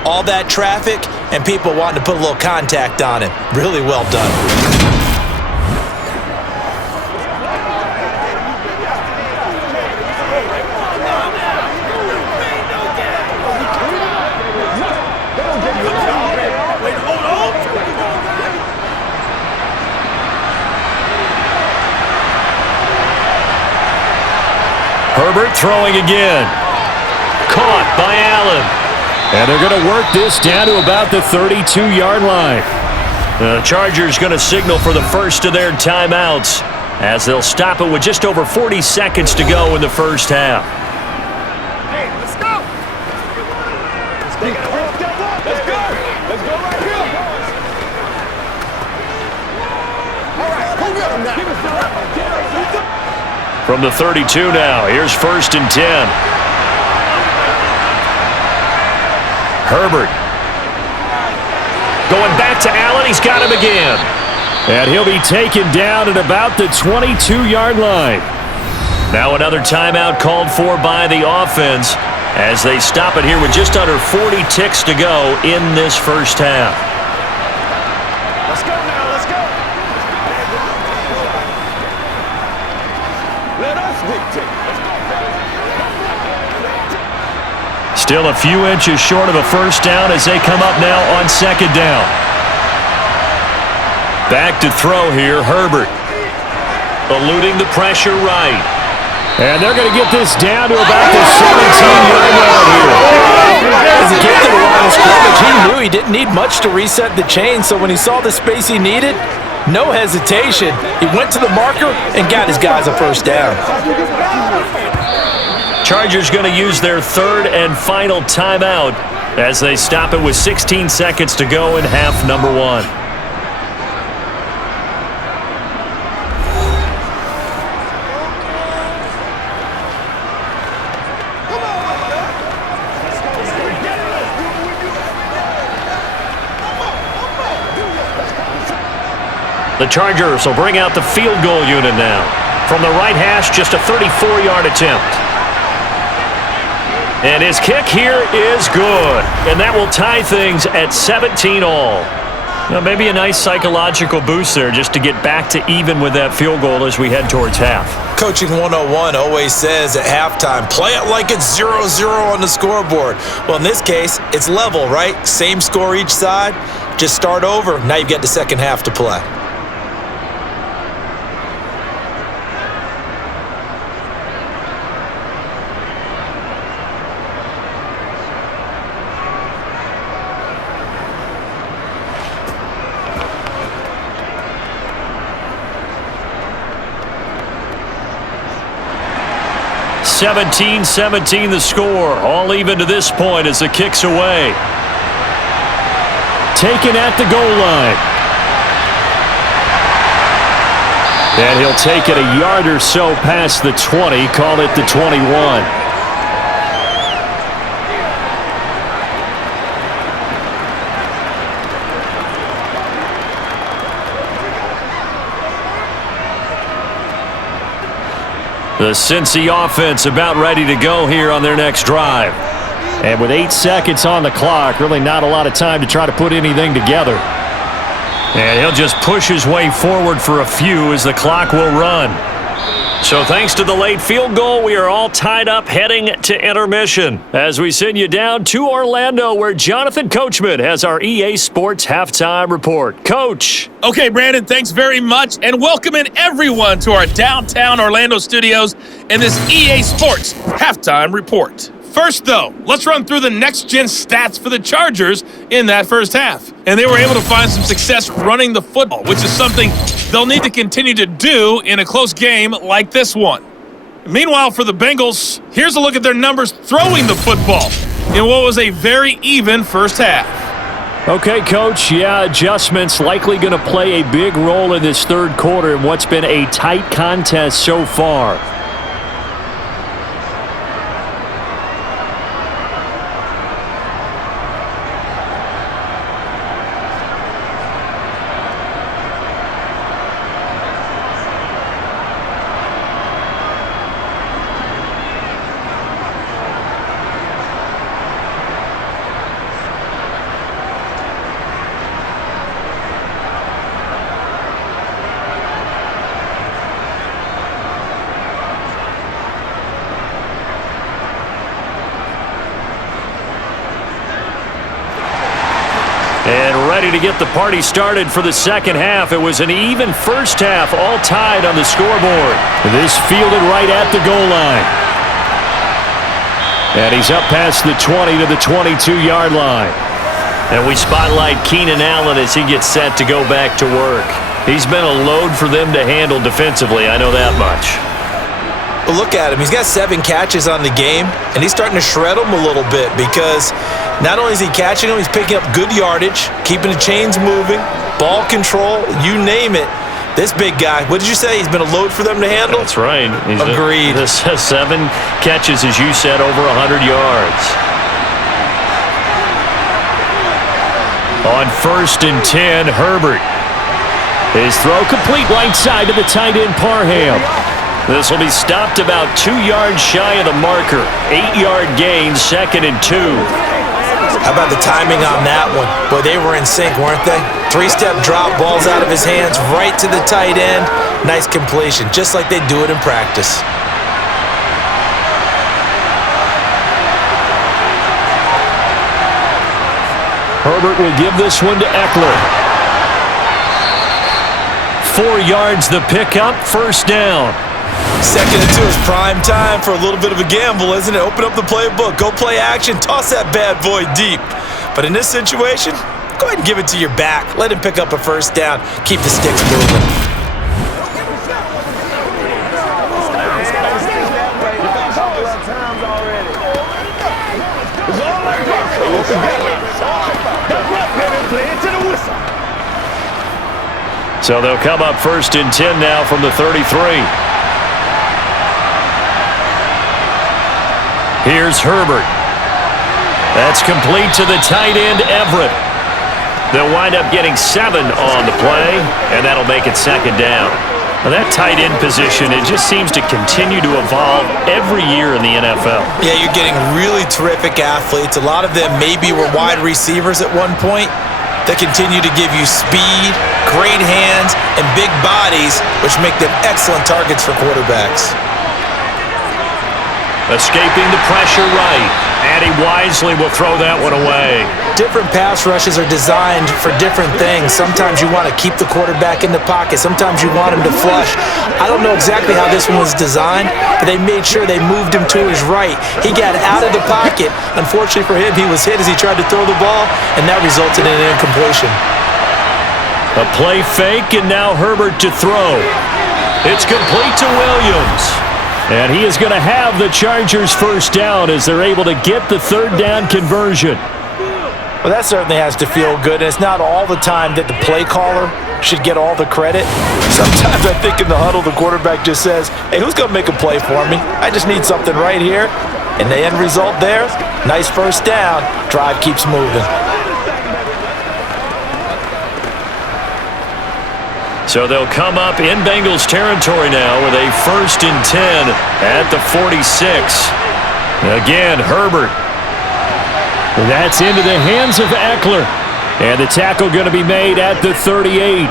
all that traffic and people wanting to put a little contact on him. Really well done. Herbert throwing again. Caught by Allen. And they're going to work this down to about the 32-yard line. The Chargers going to signal for the first of their timeouts as they'll stop it with just over 40 seconds to go in the first half. Hey, let's go. Let's go. Let's go. Let's go right here. All right, who got him now? From the 32 now, here's first and 10. Herbert. Going back to Allen. He's got him again. And he'll be taken down at about the 22-yard line. Now another timeout called for by the offense as they stop it here with just under 40 ticks to go in this first half. Let's go now. Let's go. Let us dictate. Let's go. Still a few inches short of a first down as they come up now on second down. Back to throw here, Herbert. Eluding the pressure right. And they're going to get this down to about the 17-yard line here. As he came to the line of scrimmage, he knew he didn't need much to reset the chain, so when he saw the space he needed, no hesitation. He went to the marker and got his guys a first down. Chargers going to use their third and final timeout as they stop it with 16 seconds to go in half number one. The Chargers will bring out the field goal unit now. From the right hash, just a 34-yard attempt. And his kick here is good. And that will tie things at 17 all. Now, maybe a nice psychological boost there just to get back to even with that field goal as we head towards half. Coaching 101 always says at halftime, play it like it's 0-0 on the scoreboard. Well, in this case, it's level, right? Same score each side. Just start over. Now you've got the second half to play. (17-17) the score. All even to this point as the kick's away. Taken at the goal line. And he'll take it a yard or so past the 20. Call it the 21. The Cincy offense about ready to go here on their next drive. And with 8 seconds on the clock, really not a lot of time to try to put anything together. And he'll just push his way forward for a few as the clock will run. So thanks to the late field goal, we are all tied up heading to intermission as we send you down to Orlando where Jonathan Coachman has our EA Sports Halftime Report. Coach. Okay, Brandon, thanks very much, and welcoming everyone to our downtown Orlando studios and this EA Sports Halftime Report. First, though, let's run through the next-gen stats for the Chargers in that first half. And they were able to find some success running the football, which is something they'll need to continue to do in a close game like this one. Meanwhile, for the Bengals, here's a look at their numbers throwing the football in what was a very even first half. Okay, Coach, adjustments likely going to play a big role in this third quarter in what's been a tight contest so far. And ready to get the party started for the second half. It was an even first half, all tied on the scoreboard. This fielded right at the goal line. And he's up past the 20 to the 22-yard line. And we spotlight Keenan Allen as he gets set to go back to work. He's been a load for them to handle defensively, I know that much. But look at him. He's got 7 catches on the game, and he's starting to shred them a little bit because not only is he catching them, he's picking up good yardage, keeping the chains moving, ball control, you name it. This big guy, what did you say? He's been a load for them to handle? That's right. Agreed. 7 catches, as you said, over 100 yards. On 1st and 10, Herbert. His throw complete right side to the tight end Parham. This will be stopped about 2 yards shy of the marker. 8-yard gain, 2nd and 2. How about the timing on that one? Boy, they were in sync, weren't they? 3-step drop, balls out of his hands, right to the tight end. Nice completion, just like they do it in practice. Herbert will give this one to Eckler. 4 yards the pickup, first down. 2nd and 2 is prime time for a little bit of a gamble, isn't it? Open up the playbook, go play action, toss that bad boy deep. But in this situation, go ahead and give it to your back. Let him pick up a first down. Keep the sticks moving. So they'll come up 1st and 10 now from the 33. Here's Herbert. That's complete to the tight end, Everett. They'll wind up getting 7 on the play, and that'll make it 2nd down. Now that tight end position, it just seems to continue to evolve every year in the NFL. Yeah, you're getting really terrific athletes. A lot of them maybe were wide receivers at one point. They continue to give you speed, great hands, and big bodies, which make them excellent targets for quarterbacks. Escaping the pressure right, and he wisely will throw that one away. Different pass rushes are designed for different things. Sometimes you want to keep the quarterback in the pocket. Sometimes you want him to flush. I don't know exactly how this one was designed, but they made sure they moved him to his right. He got out of the pocket. Unfortunately for him, he was hit as he tried to throw the ball, and that resulted in an incompletion. A play fake, and now Herbert to throw. It's complete to Williams. And he is going to have the Chargers first down as they're able to get the 3rd down conversion. Well, that certainly has to feel good. And it's not all the time that the play caller should get all the credit. Sometimes I think in the huddle, the quarterback just says, hey, who's going to make a play for me? I just need something right here. And the end result there, nice first down. Drive keeps moving. So they'll come up in Bengals territory now with a 1st and 10 at the 46. Again, Herbert. That's into the hands of Eckler. And the tackle going to be made at the 38.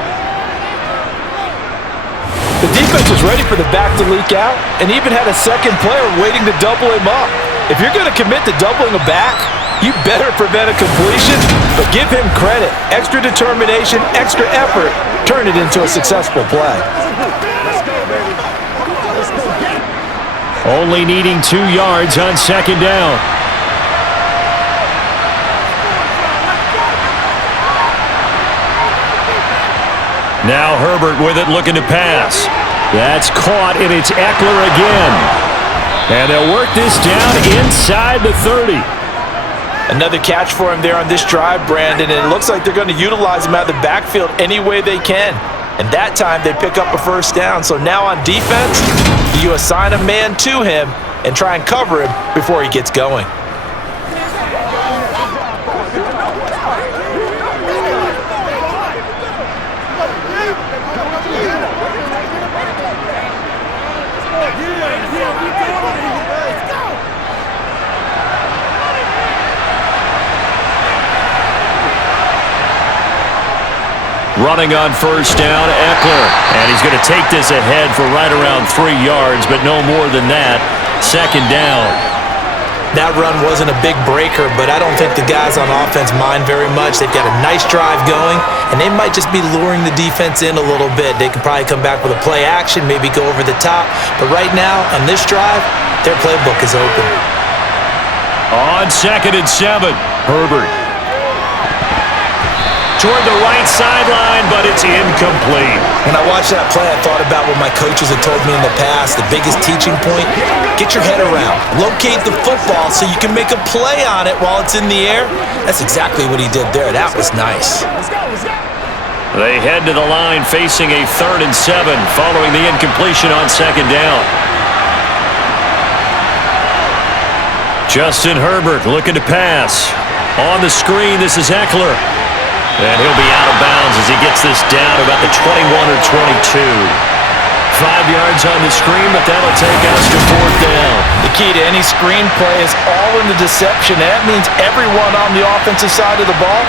The defense was ready for the back to leak out and even had a second player waiting to double him up. If you're going to commit to doubling a back, you better prevent a completion, but give him credit. Extra determination, extra effort, turn it into a successful play. Only needing 2 yards on second down. Now Herbert with it, looking to pass. That's caught, and it's Eckler again. And they'll work this down inside the 30. Another catch for him there on this drive, Brandon, and it looks like they're going to utilize him out of the backfield any way they can. And that time they pick up a first down. So now on defense, you assign a man to him and try and cover him before he gets going. Running on first down, Eckler. And he's going to take this ahead for right around 3 yards, but no more than that. Second down. That run wasn't a big breaker, but I don't think the guys on offense mind very much. They've got a nice drive going, and they might just be luring the defense in a little bit. They can probably come back with a play action, maybe go over the top. But right now, on this drive, their playbook is open. On 2nd and 7, Herbert. Toward the right sideline, but it's incomplete. When I watched that play, I thought about what my coaches had told me in the past. The biggest teaching point, get your head around. Locate the football so you can make a play on it while it's in the air. That's exactly what he did there. That was nice. They head to the line facing a 3rd and 7 following the incompletion on second down. Justin Herbert looking to pass. On the screen, this is Eckler. And he'll be out of bounds as he gets this down about the 21 or 22. 5 yards on the screen, but that'll take us to 4th down. The key to any screen play is all in the deception. That means everyone on the offensive side of the ball,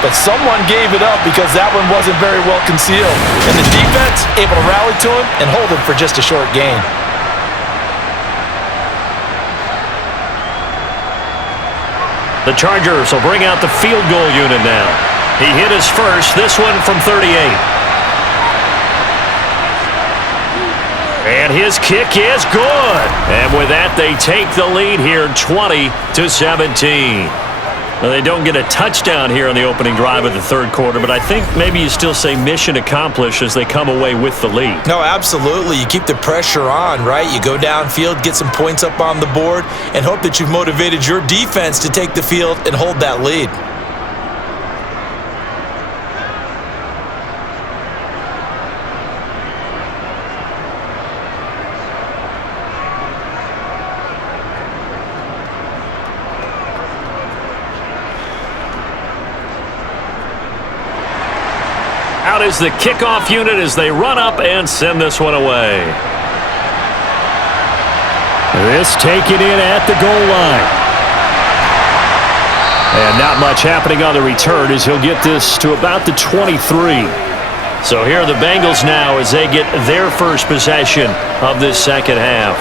but someone gave it up because that one wasn't very well concealed. And the defense able to rally to him and hold him for just a short gain. The Chargers will bring out the field goal unit now. He hit his first, this one from 38. And his kick is good. And with that, they take the lead here 20-17. Well, they don't get a touchdown here on the opening drive of the 3rd quarter, but I think maybe you still say mission accomplished as they come away with the lead. No, absolutely. You keep the pressure on, right? You go downfield, get some points up on the board, and hope that you've motivated your defense to take the field and hold that lead. Out is the kickoff unit as they run up and send this one away. This taken in at the goal line. And not much happening on the return as he'll get this to about the 23. So here are the Bengals now as they get their first possession of this second half.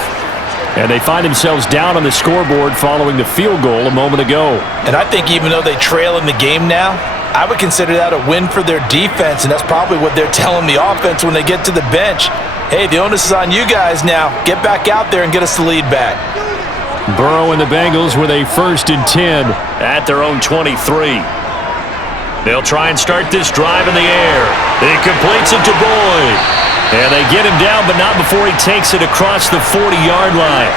And they find themselves down on the scoreboard following the field goal a moment ago. And I think even though they trail in the game now, I would consider that a win for their defense, and that's probably what they're telling the offense when they get to the bench. Hey, the onus is on you guys now. Get back out there and get us the lead back. Burrow and the Bengals with a 1st and 10 at their own 23. They'll try and start this drive in the air. He completes it to Boyd. And they get him down, but not before he takes it across the 40-yard line.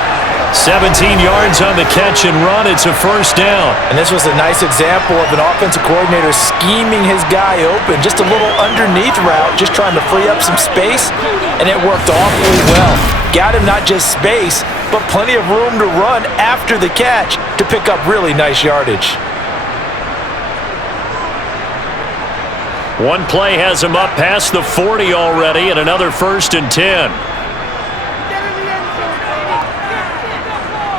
17 yards on the catch and run. It's a first down. And this was a nice example of an offensive coordinator scheming his guy open. Just a little underneath route, just trying to free up some space, and it worked awfully well. Got him not just space, but plenty of room to run after the catch to pick up really nice yardage. One play has him up past the 40 already, and another 1st and 10.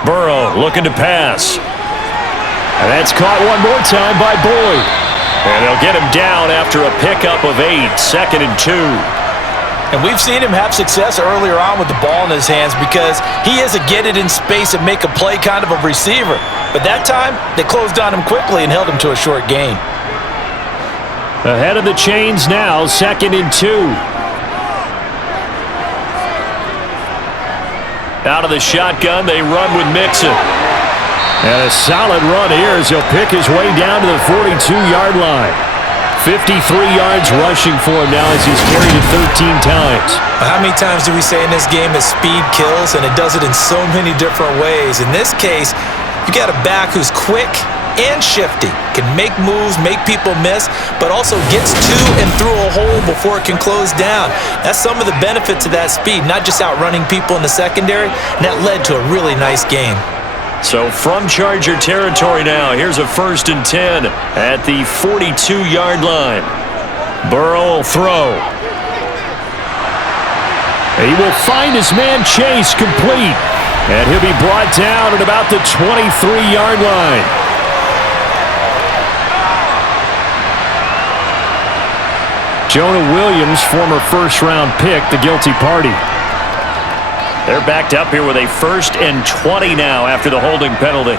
Burrow looking to pass. And that's caught one more time by Boyd. And they'll get him down after a pickup of 8, 2nd and 2. And we've seen him have success earlier on with the ball in his hands because he is a get it in space and make a play kind of a receiver. But that time, they closed on him quickly and held him to a short gain. Ahead of the chains now, 2nd and 2. Out of the shotgun, they run with Mixon. And a solid run here as he'll pick his way down to the 42-yard line. 53 yards rushing for him now as he's carried it 13 times. How many times do we say in this game that speed kills, and it does it in so many different ways? In this case, you got a back who's quick and shifty, can make moves, make people miss, but also gets to and through a hole before it can close down. That's some of the benefits of that speed, not just outrunning people in the secondary, and that led to a really nice game. So from Charger territory now, here's a 1st and 10 at the 42-yard line. Burrow will throw. He will find his man Chase complete. And he'll be brought down at about the 23-yard line. Jonah Williams, former first-round pick, the guilty party. They're backed up here with a 1st and 20 now after the holding penalty.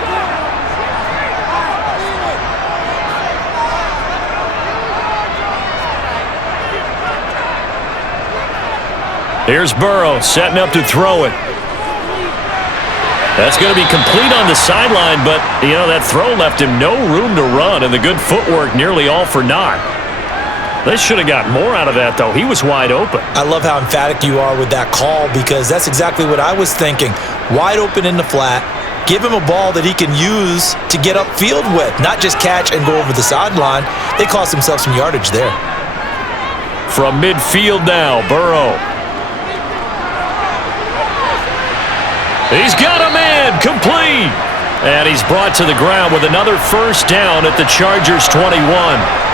Here's Burrow setting up to throw it. That's going to be complete on the sideline, but, you know, that throw left him no room to run, and the good footwork nearly all for naught. They should have got more out of that, though. He was wide open. I love how emphatic you are with that call because that's exactly what I was thinking. Wide open in the flat. Give him a ball that he can use to get upfield with, not just catch and go over the sideline. They cost themselves some yardage there. From midfield now, Burrow. He's got a man, complete. And he's brought to the ground with another 1st down at the Chargers' 21.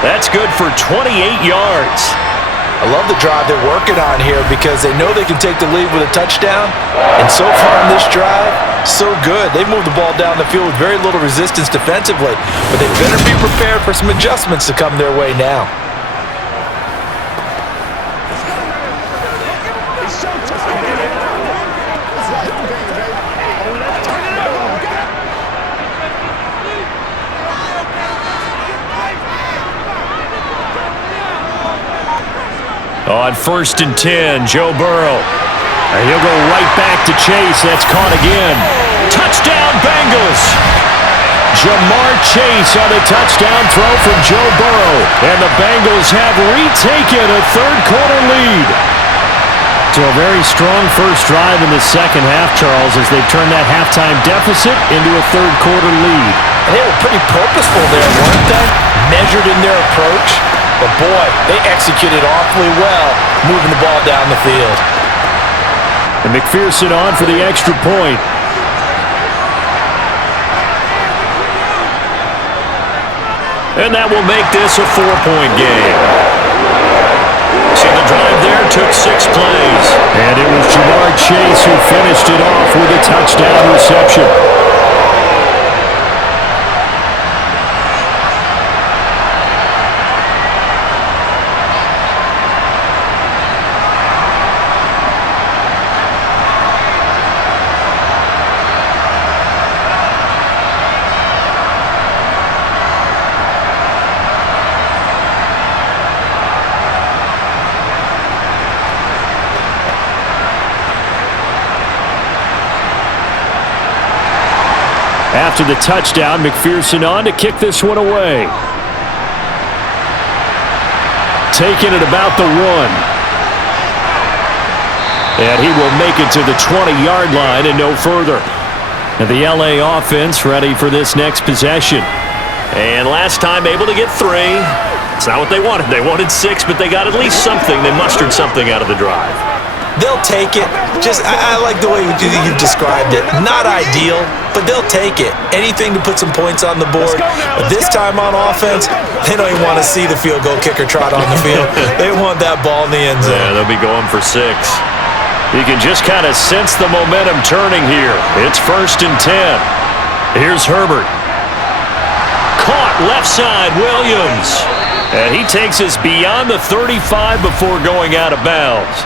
That's good for 28 yards. I love the drive they're working on here because they know they can take the lead with a touchdown. And so far in this drive, so good. They've moved the ball down the field with very little resistance defensively. But they better be prepared for some adjustments to come their way now. On 1st and 10, Joe Burrow. And he'll go right back to Chase. That's caught again. Touchdown, Bengals! Jamar Chase on a touchdown throw from Joe Burrow. And the Bengals have retaken a 3rd-quarter lead. So a very strong first drive in the second half, Charles, as they turn that halftime deficit into a 3rd-quarter lead. And they were pretty purposeful there, weren't they? Measured in their approach. But boy, they executed awfully well, moving the ball down the field. And McPherson on for the extra point. And that will make this a 4-point game. So the drive there took 6 plays. And it was Jamar Chase who finished it off with a touchdown reception. After the touchdown, McPherson on to kick this one away. Taking it about the 1. And he will make it to the 20-yard line and no further. And the LA offense ready for this next possession. And last time able to get 3. It's not what they wanted. They wanted 6, but they got at least something. They mustered something out of the drive. They'll take it. I like the way you've described it. Not ideal, but they'll take it. Anything to put some points on the board. But this time on offense, they don't even want to see the field goal kicker trot on the field. They want that ball in the end zone. Yeah, they'll be going for 6. You can just kind of sense the momentum turning here. It's 1st and 10. Here's Herbert. Caught left side, Williams. And he takes us beyond the 35 before going out of bounds.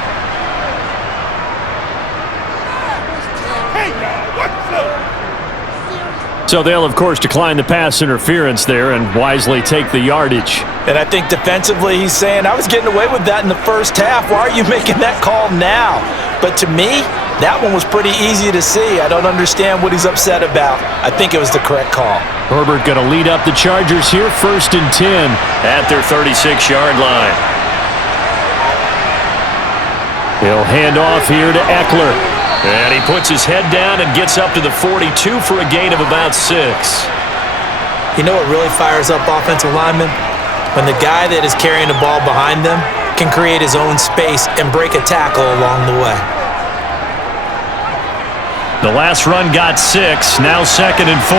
So they'll, of course, decline the pass interference there and wisely take the yardage. And I think defensively he's saying, I was getting away with that in the first half. Why are you making that call now? But to me, that one was pretty easy to see. I don't understand what he's upset about. I think it was the correct call. Herbert going to lead up the Chargers here, 1st and 10. At their 36-yard line. He'll hand off here to Eckler. And he puts his head down and gets up to the 42 for a gain of about 6. You know what really fires up offensive linemen? When the guy that is carrying the ball behind them can create his own space and break a tackle along the way. The last run got 6, now 2nd and 4.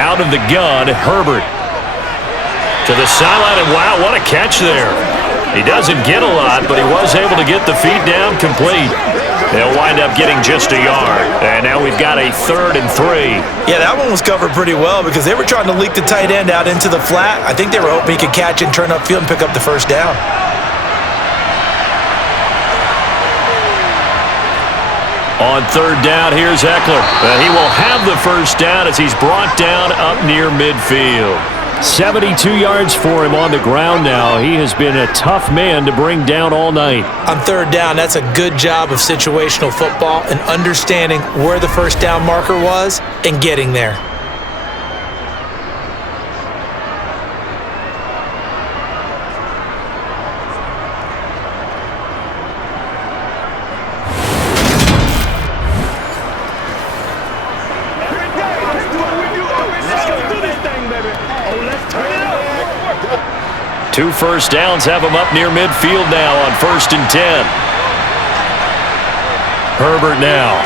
Out of the gun, Herbert. To the sideline, and wow, what a catch there. He doesn't get a lot, but he was able to get the feet down complete. They'll wind up getting just a yard. And now we've got a 3rd and 3. Yeah, that one was covered pretty well because they were trying to leak the tight end out into the flat. I think they were hoping he could catch and turn upfield and pick up the first down. On 3rd down, here's Eckler. He will have the first down as he's brought down up near midfield. 72 yards for him on the ground now. He has been a tough man to bring down all night. On 3rd down, that's a good job of situational football and understanding where the first down marker was and getting there. Two first downs have him up near midfield now on 1st and 10. Herbert now.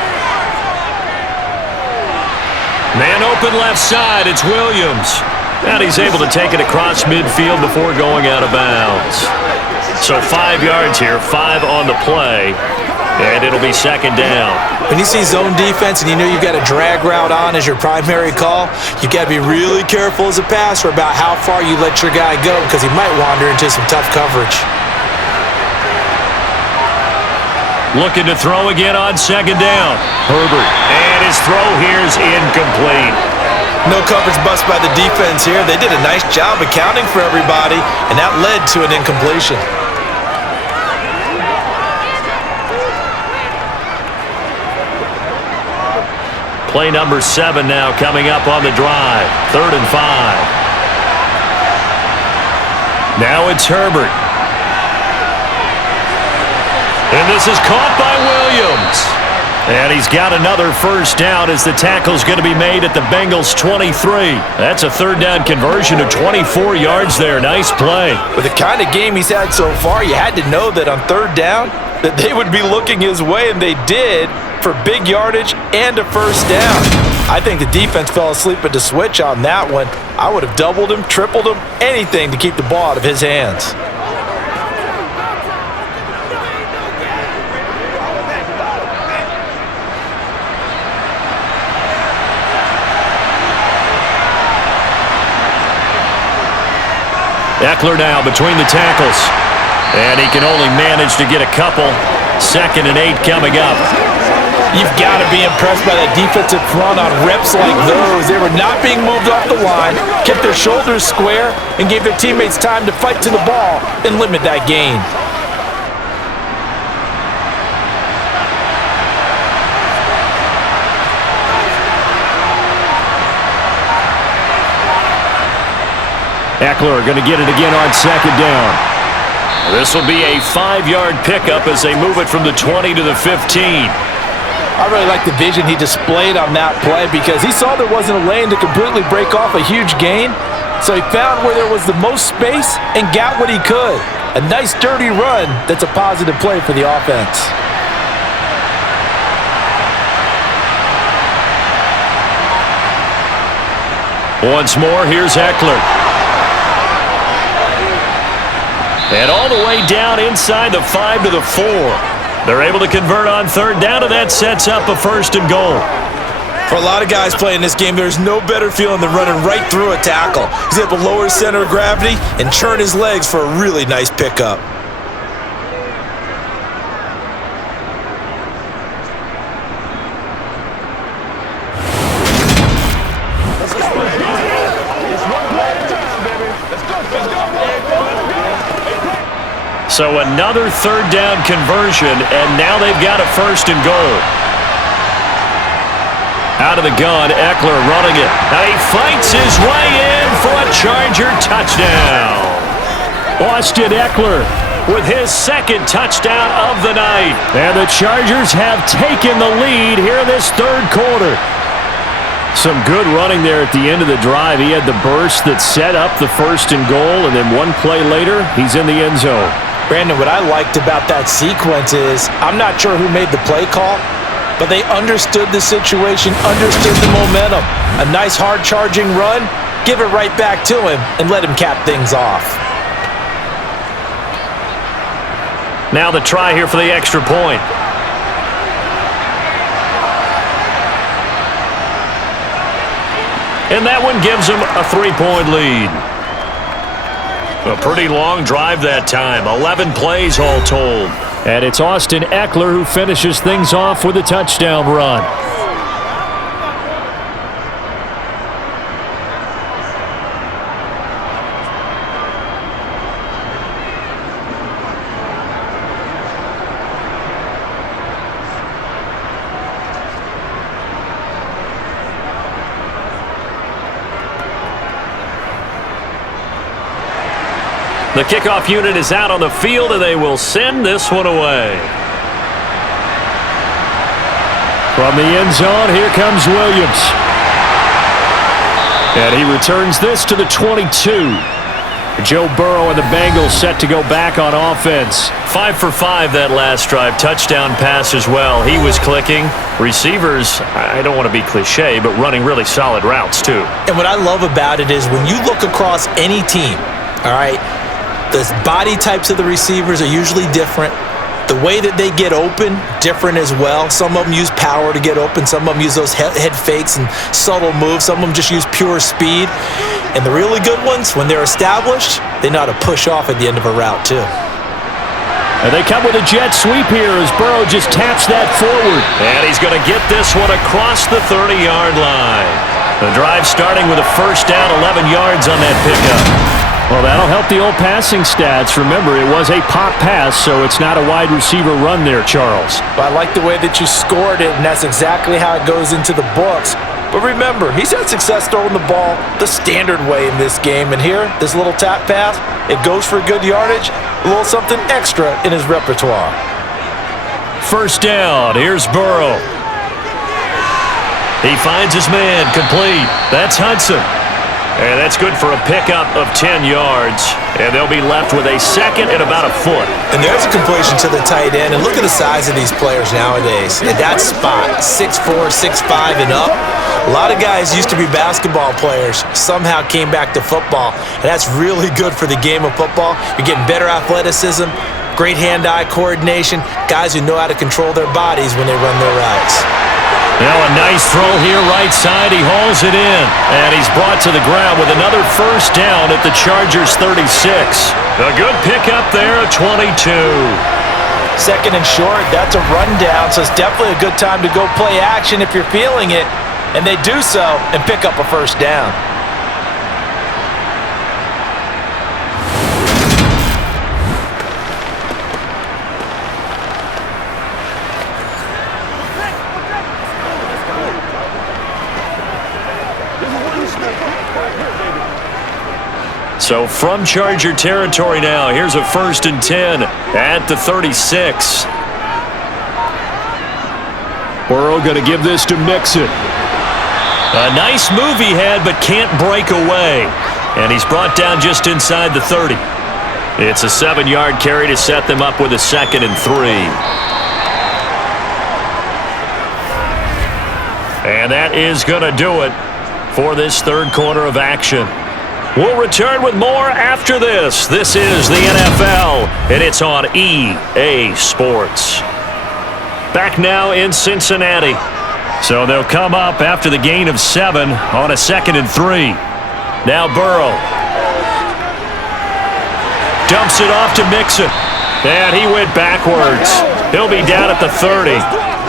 Man open left side, it's Williams. And he's able to take it across midfield before going out of bounds. So 5 yards here, 5 on the play, and it'll be 2nd down. When you see zone defense and you know you've got a drag route on as your primary call, you've got to be really careful as a passer about how far you let your guy go because he might wander into some tough coverage. Looking to throw again on 2nd down. Herbert, and his throw here is incomplete. No coverage bust by the defense here. They did a nice job accounting for everybody, and that led to an incompletion. Play number 7 now coming up on the drive. 3rd and 5. Now it's Herbert. And this is caught by Williams. And he's got another first down as the tackle's going to be made at the Bengals 23. That's a 3rd down conversion of 24 yards there. Nice play. With the kind of game he's had so far, you had to know that on 3rd down that they would be looking his way, and they did, for big yardage and a first down. I think the defense fell asleep at the switch on that one. I would have doubled him, tripled him, anything to keep the ball out of his hands. Eckler now between the tackles. And he can only manage to get a couple. 2nd and 8 coming up. You've got to be impressed by that defensive front on reps like those. They were not being moved off the line, kept their shoulders square, and gave their teammates time to fight to the ball and limit that gain. Eckler going to get it again on 2nd down. This will be a 5-yard pickup as they move it from the 20 to the 15. I really like the vision he displayed on that play because he saw there wasn't a lane to completely break off a huge gain. So he found where there was the most space and got what he could. A nice dirty run that's a positive play for the offense. Once more, here's Eckler. And all the way down inside the 5 to the 4. They're able to convert on 3rd down, and that sets up a 1st and goal. For a lot of guys playing this game, there's no better feeling than running right through a tackle. He's able to lower his center of gravity and turn his legs for a really nice pickup. So another third down conversion, and now they've got a 1st and goal. Out of the gun, Eckler running it. Now he fights his way in for a Charger touchdown. Austin Eckler with his 2nd touchdown of the night. And the Chargers have taken the lead here in this 3rd quarter. Some good running there at the end of the drive. He had the burst that set up the 1st and goal, and then one play later, he's in the end zone. Brandon, what I liked about that sequence is I'm not sure who made the play call, but they understood the situation, understood the momentum. A nice hard charging run, give it right back to him, and let him cap things off. Now the try here for the extra point. And that one gives them a 3-point lead. A pretty long drive that time. 11 plays all told. And it's Austin Eckler who finishes things off with a touchdown run. The kickoff unit is out on the field, and they will send this one away. From the end zone, here comes Williams. And he returns this to the 22. Joe Burrow and the Bengals set to go back on offense. 5 for 5 that last drive. Touchdown pass as well. He was clicking. Receivers, I don't want to be cliche, but running really solid routes too. And what I love about it is when you look across any team, all right, the body types of the receivers are usually different. The way that they get open, different as well. Some of them use power to get open. Some of them use those head fakes and subtle moves. Some of them just use pure speed. And the really good ones, when they're established, they know how to push off at the end of a route too. And they come with a jet sweep here as Burrow just taps that forward. And he's going to get this one across the 30-yard line. The drive starting with a 1st down, 11 yards on that pickup. Well, that'll help the old passing stats. Remember, it was a pop pass, so it's not a wide receiver run there, Charles. But I like the way that you scored it, and that's exactly how it goes into the books. But remember, he's had success throwing the ball the standard way in this game. And here, this little tap pass, it goes for good yardage, a little something extra in his repertoire. 1st down, here's Burrow. He finds his man, complete. That's Hudson. And that's good for a pickup of 10 yards. And they'll be left with a 2nd and about a foot. And there's a completion to the tight end. And look at the size of these players nowadays. At that spot, 6'4", 6'5", and up. A lot of guys used to be basketball players, somehow came back to football. And that's really good for the game of football. You're getting better athleticism, great hand-eye coordination, guys who know how to control their bodies when they run their routes. Now a nice throw here right side. He hauls it in. And he's brought to the ground with another 1st down at the Chargers 36. A good pickup there, 22. 2nd and short, that's a rundown, so it's definitely a good time to go play action if you're feeling it. And they do so and pick up a 1st down. So from Charger territory now, here's a 1st and 10 at the 36. Burrow going to give this to Mixon. A nice move he had, but can't break away. And he's brought down just inside the 30. It's a 7-yard carry to set them up with a 2nd and 3. And that is going to do it for this 3rd quarter of action. We'll return with more after this. This is the NFL, and it's on EA Sports. Back now in Cincinnati. So they'll come up after the gain of 7 on a 2nd and 3. Now Burrow. Dumps it off to Mixon. And he went backwards. He'll be down at the 30.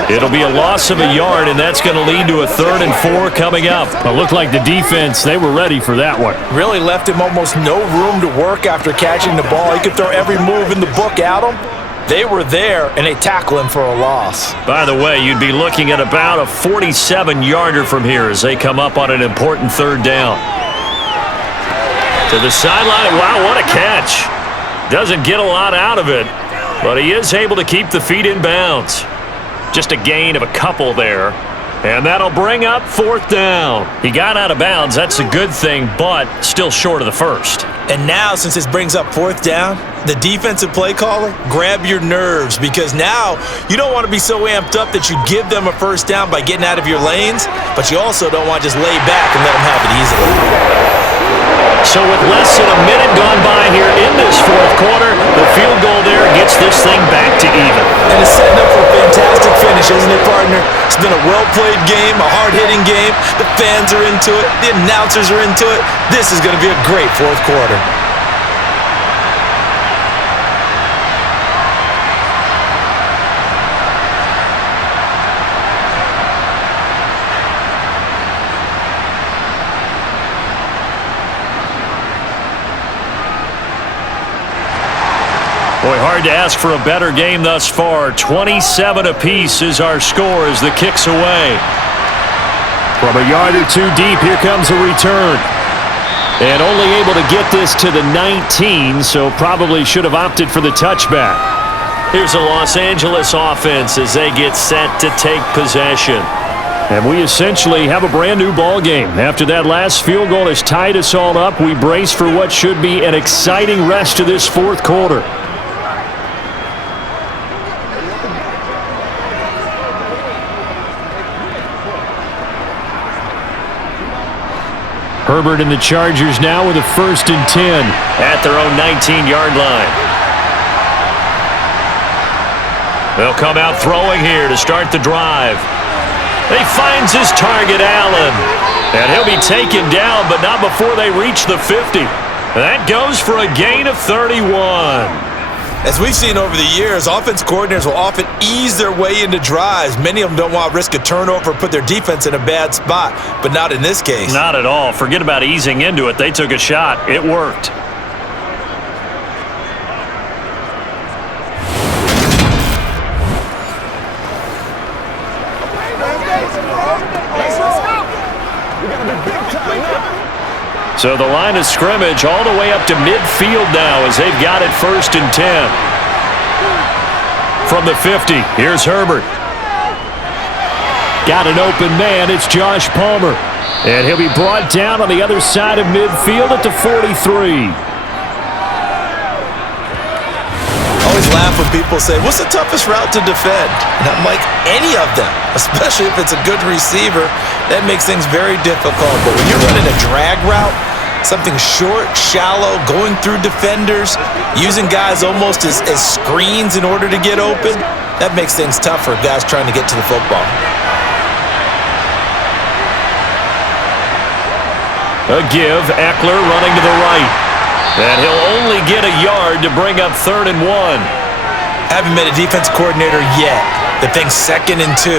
It'll be a loss of a yard, and that's going to lead to a 3rd and 4 coming up. It looked like the defense, they were ready for that one. Really left him almost no room to work after catching the ball. He could throw every move in the book at him. They were there, and they tackle him for a loss. By the way, you'd be looking at about a 47-yarder from here as they come up on an important 3rd down. To the sideline. Wow, what a catch. Doesn't get a lot out of it, but he is able to keep the feet in bounds. Just a gain of a couple there. And that'll bring up 4th down. He got out of bounds. That's a good thing, but still short of the first. And now, since this brings up 4th down, the defensive play caller, grab your nerves, because now you don't want to be so amped up that you give them a 1st down by getting out of your lanes, but you also don't want to just lay back and let them have it easily. So with less than a minute gone by here in this 4th quarter, the field goal there gets this thing back to even. And it's setting up for a fantastic finish, isn't it, partner? It's been a well-played game, a hard-hitting game. The fans are into it. The announcers are into it. This is going to be a great 4th quarter. Boy, hard to ask for a better game thus far. 27 apiece is our score as the kick's away. From a yard or two deep, here comes a return. And only able to get this to the 19, so probably should have opted for the touchback. Here's a Los Angeles offense as they get set to take possession. And we essentially have a brand new ball game. After that last field goal has tied us all up, we brace for what should be an exciting rest of this 4th quarter. Herbert and the Chargers now with a 1st and 10. At their own 19-yard line. They'll come out throwing here to start the drive. He finds his target, Allen. And he'll be taken down, but not before they reach the 50. That goes for a gain of 31. As we've seen over the years, offense coordinators will often ease their way into drives. Many of them don't want to risk a turnover or put their defense in a bad spot, but not in this case. Not at all. Forget about easing into it. They took a shot. It worked. So the line of scrimmage all the way up to midfield now as they've got it 1st and 10. From the 50, here's Herbert. Got an open man, it's Josh Palmer. And he'll be brought down on the other side of midfield at the 43. I always laugh when people say, what's the toughest route to defend? And I'm like, any of them, especially if it's a good receiver. That makes things very difficult. But when you're running a drag route, something short, shallow, going through defenders, using guys almost as screens in order to get open, that makes things tough for guys trying to get to the football. A give, Eckler running to the right. And he'll only get a yard to bring up 3rd and 1. Haven't met a defense coordinator yet that thinks 2nd and 2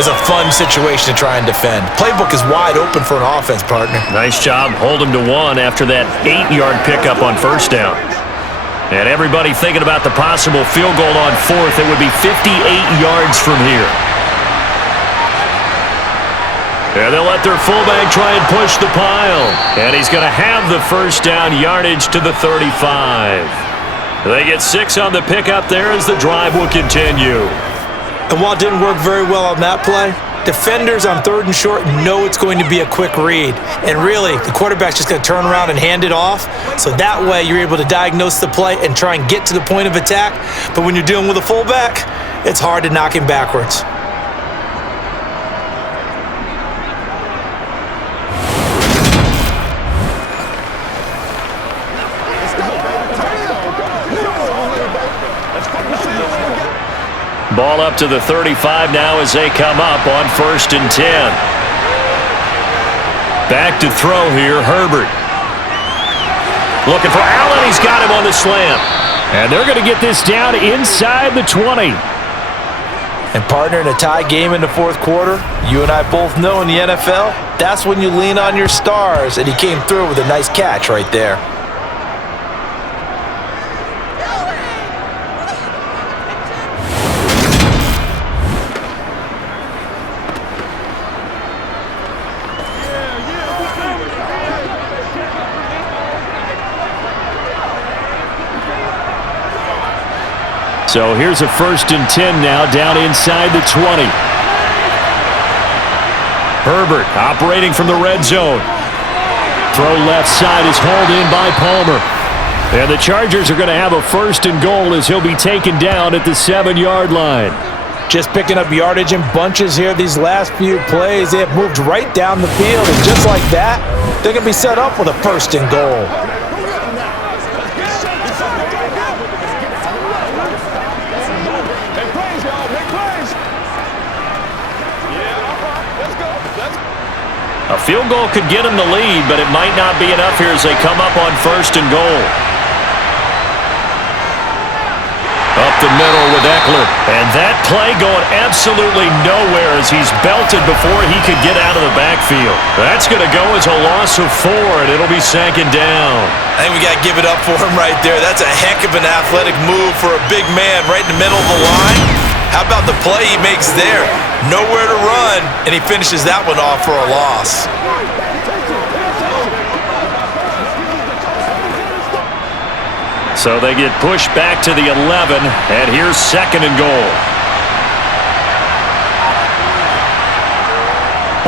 is a fun situation to try and defend. Playbook is wide open for an offense, partner. Nice job. Hold him to 1 after that 8-yard pickup on 1st down. And everybody thinking about the possible field goal on 4th. It would be 58 yards from here. And they'll let their fullback try and push the pile. And he's going to have the 1st down yardage to the 35. They get 6 on the pickup there as the drive will continue. And while it didn't work very well on that play, defenders on 3rd and short know it's going to be a quick read. And really, the quarterback's just going to turn around and hand it off. So that way, you're able to diagnose the play and try and get to the point of attack. But when you're dealing with a fullback, it's hard to knock him backwards. Ball up to the 35 now as they come up on 1st and 10. Back to throw here, Herbert. Looking for Allen. He's got him on the slant. And they're going to get this down inside the 20. And partner, in a tie game in the fourth quarter, you and I both know in the NFL, that's when you lean on your stars, and he came through with a nice catch right there. So here's a 1st and 10 now, down inside the 20. Herbert operating from the red zone. Throw left side is hauled in by Palmer. And the Chargers are going to have a 1st and goal as he'll be taken down at the 7-yard line. Just picking up yardage in bunches here these last few plays. They have moved right down the field, and just like that, they're going to be set up with a 1st and goal. A field goal could get them the lead, but it might not be enough here as they come up on 1st and goal. Up the middle with Eckler. And that play going absolutely nowhere as he's belted before he could get out of the backfield. That's going to go as a loss of 4, and it'll be 2nd down. I think we got to give it up for him right there. That's a heck of an athletic move for a big man right in the middle of the line. How about the play he makes there? Nowhere to run, and he finishes that one off for a loss. So they get pushed back to the 11, and here's 2nd and goal.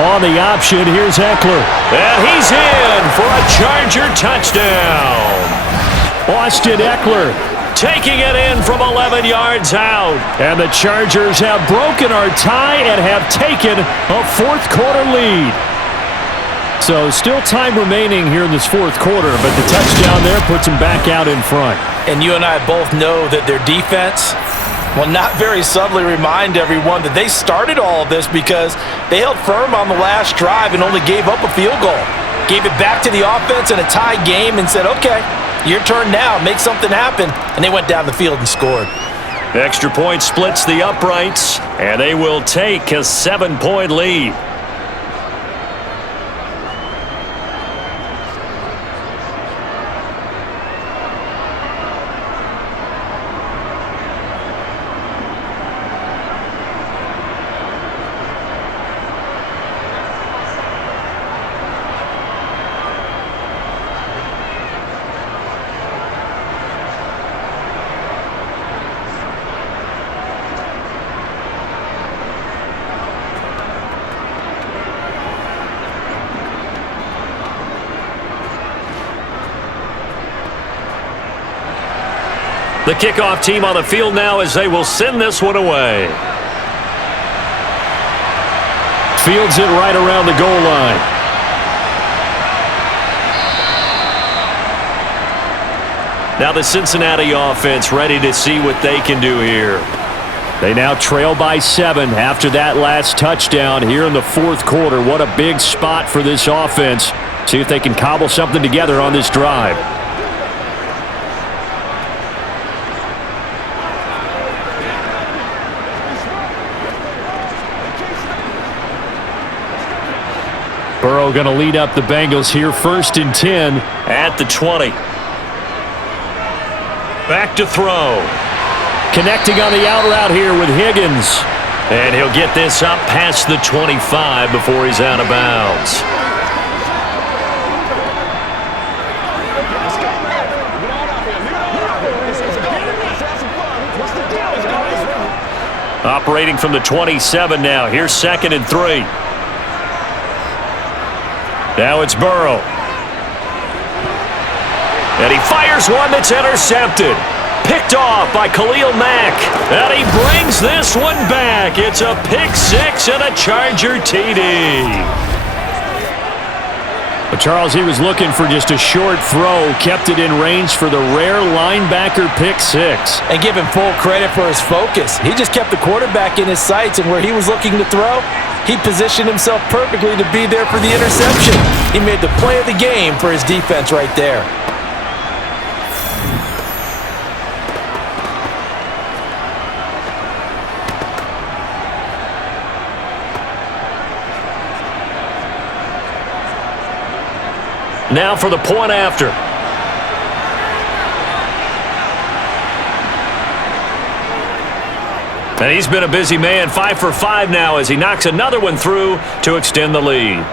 On the option, here's Eckler. And he's in for a Charger touchdown. Austin Eckler taking it in from 11 yards out. And the Chargers have broken our tie and have taken a 4th quarter lead. So still time remaining here in this 4th quarter, but the touchdown there puts them back out in front. And you and I both know that their defense will not very subtly remind everyone that they started all of this because they held firm on the last drive and only gave up a field goal. Gave it back to the offense in a tie game and said, okay, your turn now, make something happen. And they went down the field and scored. Extra point splits the uprights, and they will take a 7-point lead. The kickoff team on the field now as they will send this one away. Fields it right around the goal line. Now the Cincinnati offense ready to see what they can do here. They now trail by 7 after that last touchdown here in the 4th quarter. What a big spot for this offense. See if they can cobble something together on this drive. Burrow going to lead up the Bengals here, 1st and 10 at the 20. Back to throw. Connecting on the out route here with Higgins. And he'll get this up past the 25 before he's out of bounds. Operating from the 27 now. Here's 2nd and 3. Now it's Burrow. And he fires one that's intercepted. Picked off by Khalil Mack. And he brings this one back. It's a pick 6 and a Charger TD. But Charles, he was looking for just a short throw. Kept it in range for the rare linebacker pick 6. And give him full credit for his focus. He just kept the quarterback in his sights, and where he was looking to throw, he positioned himself perfectly to be there for the interception. He made the play of the game for his defense right there. Now for the point after. And he's been a busy man, 5 for 5 now as he knocks another one through to extend the lead.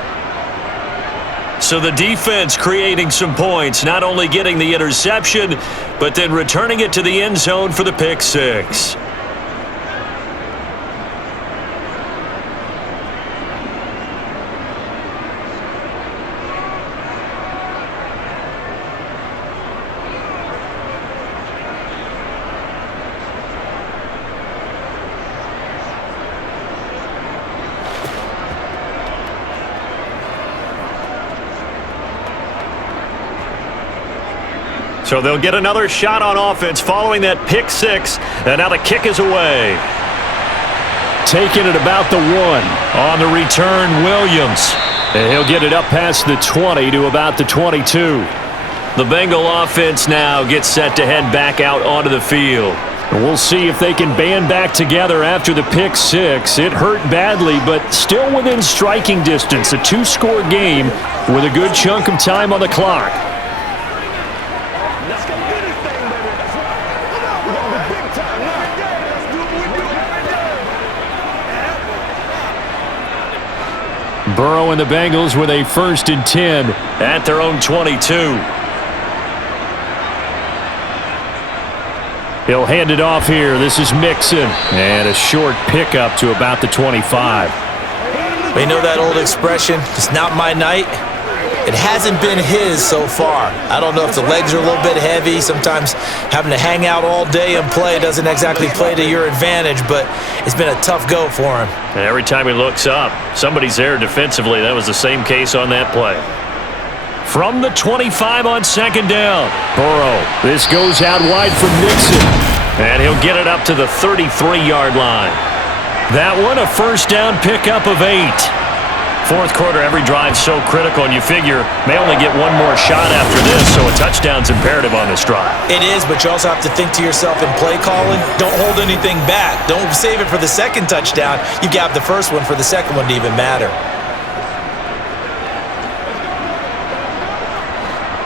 So the defense creating some points, not only getting the interception, but then returning it to the end zone for the pick six. So they'll get another shot on offense following that pick six, and now the kick is away. Taking it about the 1. On the return, Williams. And he'll get it up past the 20 to about the 22. The Bengal offense now gets set to head back out onto the field. And we'll see if they can band back together after the pick six. It hurt badly, but still within striking distance. A 2-score game with a good chunk of time on the clock. Burrow and the Bengals with a 1st and 10 at their own 22. He'll hand it off here. This is Mixon. And a short pickup to about the 25. You know that old expression, it's not my night? It hasn't been his so far. I don't know if the legs are a little bit heavy. Sometimes having to hang out all day and play doesn't exactly play to your advantage, but it's been a tough go for him. And every time he looks up, somebody's there defensively. That was the same case on that play. From the 25 on 2nd down, Burrow. This goes out wide for Mixon. And he'll get it up to the 33-yard line. That one, a 1st down pickup of 8. 4th quarter, every drive so critical, and you figure may only get one more shot after this, so a touchdown's imperative on this drive. It is, but you also have to think to yourself in play calling, don't hold anything back. Don't save it for the 2nd touchdown. You got the 1st one for the 2nd one to even matter.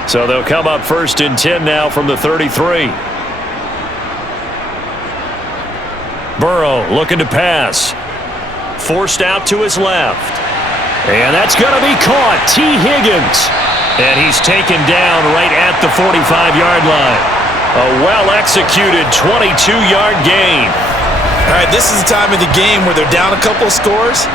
So they'll come up 1st and 10 now from the 33. Burrow looking to pass. Forced out to his left. And that's going to be caught. T. Higgins. And he's taken down right at the 45-yard line. A well-executed 22-yard gain. All right, this is the time of the game where they're down a couple of scores,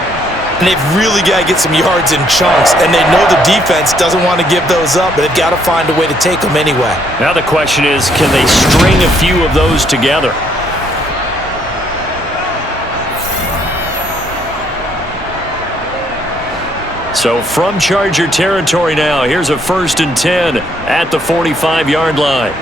and they've really got to get some yards in chunks, and they know the defense doesn't want to give those up, but they've got to find a way to take them anyway. Now the question is, can they string a few of those together? So from Charger territory now, here's a 1st and 10 at the 45-yard line.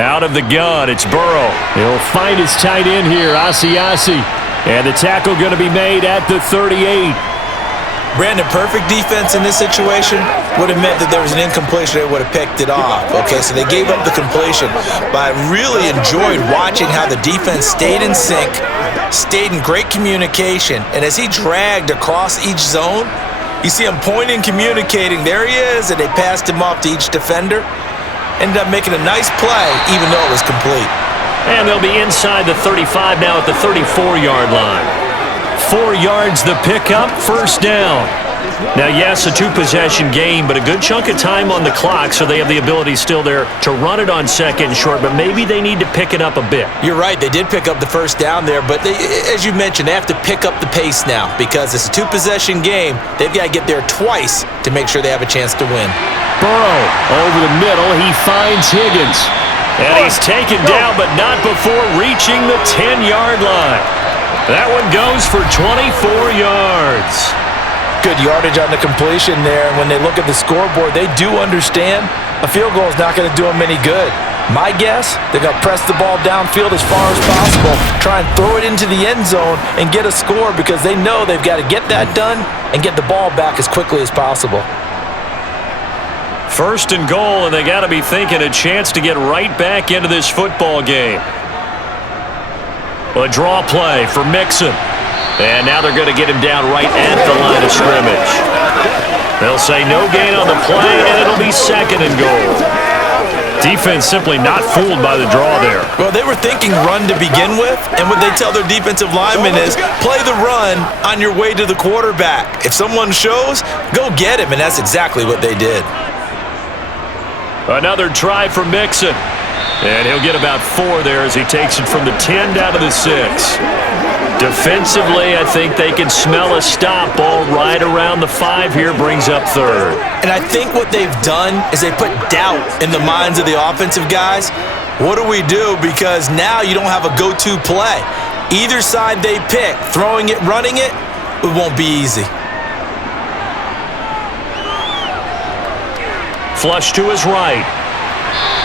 Out of the gun, it's Burrow. He'll find his tight end here, Asiasi. And the tackle going to be made at the 38. Brandon, perfect defense in this situation would have meant that there was an incompletion. They would have picked it off. Okay, so they gave up the completion. But I really enjoyed watching how the defense stayed in sync, stayed in great communication. And as he dragged across each zone, you see him pointing, communicating. There he is, and they passed him off to each defender. Ended up making a nice play, even though it was complete. And they'll be inside the 35 now at the 34-yard line. 4 yards the pickup, 1st down. Now, yes, a 2-possession game, but a good chunk of time on the clock, so they have the ability still there to run it on 2nd and short, but maybe they need to pick it up a bit. You're right. They did pick up the 1st down there, but they, as you mentioned, they have to pick up the pace now because it's a 2-possession game. They've got to get there twice to make sure they have a chance to win. Burrow over the middle. He finds Higgins. And he's taken down, but not before reaching the 10-yard line. That one goes for 24 yards. Good yardage on the completion there. And when they look at the scoreboard, they do understand a field goal is not going to do them any good. My guess, they're going to press the ball downfield as far as possible, try and throw it into the end zone and get a score because they know they've got to get that done and get the ball back as quickly as possible. 1st and goal, and they got to be thinking a chance to get right back into this football game. A draw play for Mixon. And now they're going to get him down right at the line of scrimmage. They'll say no gain on the play, and it'll be 2nd and goal. Defense simply not fooled by the draw there. Well, they were thinking run to begin with, and what they tell their defensive linemen is play the run on your way to the quarterback. If someone shows, go get him, and that's exactly what they did. Another try for Mixon. And he'll get about 4 there as he takes it from the 10 down to the 6. Defensively, I think they can smell a stop. Ball right around the 5 here, brings up 3rd. And I think what they've done is they put doubt in the minds of the offensive guys. What do we do? Because now you don't have a go-to play. Either side they pick, throwing it, running it, it won't be easy. Flush to his right.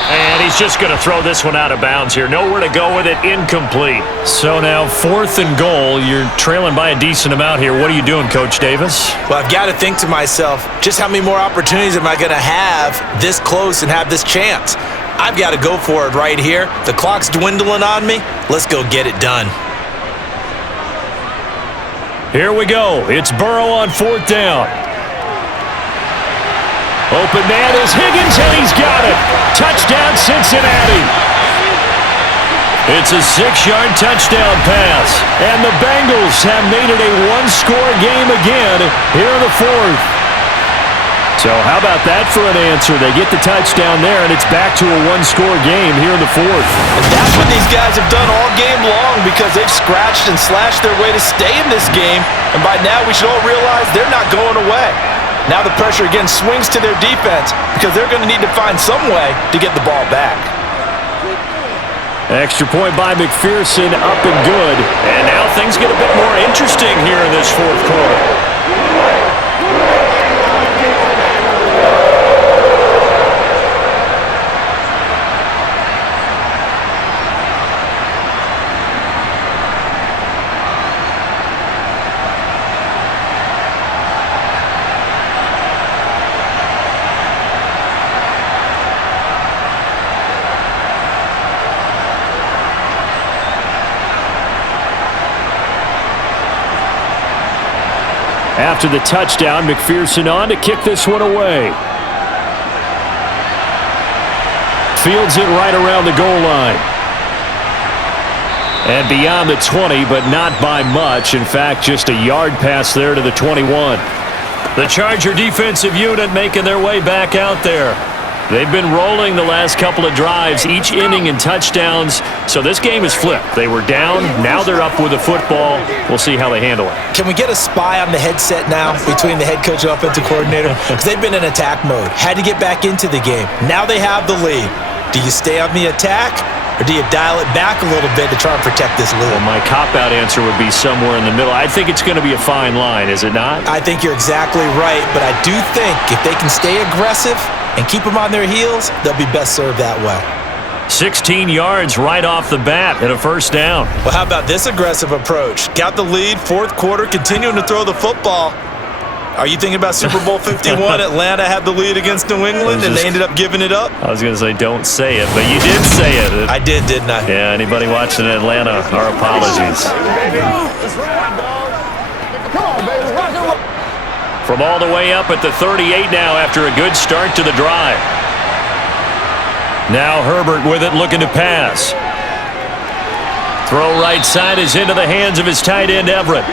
And he's just going to throw this one out of bounds here. Nowhere to go with it. Incomplete. So now 4th and goal. You're trailing by a decent amount here. What are you doing, Coach Davis? Well, I've got to think to myself, just how many more opportunities am I going to have this close and have this chance? I've got to go for it right here. The clock's dwindling on me. Let's go get it done. Here we go. It's Burrow on 4th down. Open man is Higgins, and he's got it. Touchdown, Cincinnati. It's a 6-yard touchdown pass. And the Bengals have made it a one-score game again here in the 4th. So how about that for an answer? They get the touchdown there, and it's back to a one-score game here in the 4th. And that's what these guys have done all game long because they've scratched and slashed their way to stay in this game. And by now we should all realize they're not going away. Now the pressure again swings to their defense because they're going to need to find some way to get the ball back. Extra point by McPherson, up and good. And now things get a bit more interesting here in this 4th quarter. After the touchdown, McPherson on to kick this one away. Fields it right around the goal line. And beyond the 20, but not by much. In fact, just a yard pass there to the 21. The Charger defensive unit making their way back out there. They've been rolling the last couple of drives, each inning in touchdowns. So this game is flipped. They were down. Now they're up with the football. We'll see how they handle it. Can we get a spy on the headset now between the head coach and offensive coordinator? Because they've been in attack mode. Had to get back into the game. Now they have the lead. Do you stay on the attack or do you dial it back a little bit to try and protect this lead? Well, my cop-out answer would be somewhere in the middle. I think it's going to be a fine line, is it not? I think you're exactly right, but I do think if they can stay aggressive and keep them on their heels, they'll be best served that way. 16 yards right off the bat and a 1st down. Well, how about this aggressive approach? Got the lead, 4th quarter, continuing to throw the football. Are you thinking about Super Bowl 51? Atlanta had the lead against New England, and they ended up giving it up? I was going to say don't say it, but you did say it. I did, didn't I? Yeah, anybody watching in Atlanta, our apologies. From all the way up at the 38 now after a good start to the drive. Now Herbert with it, looking to pass. Throw right side is into the hands of his tight end, Everett.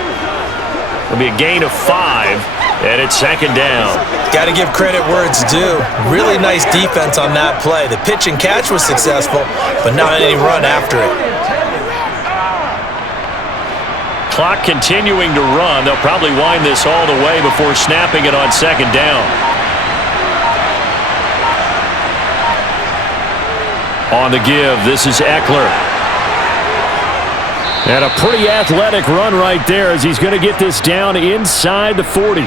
It'll be a gain of 5, and it's 2nd down. Got to give credit where it's due. Really nice defense on that play. The pitch and catch was successful, but not any run after it. Clock continuing to run. They'll probably wind this all the way before snapping it on 2nd down. On the give, this is Eckler. And a pretty athletic run right there as he's going to get this down inside the 40.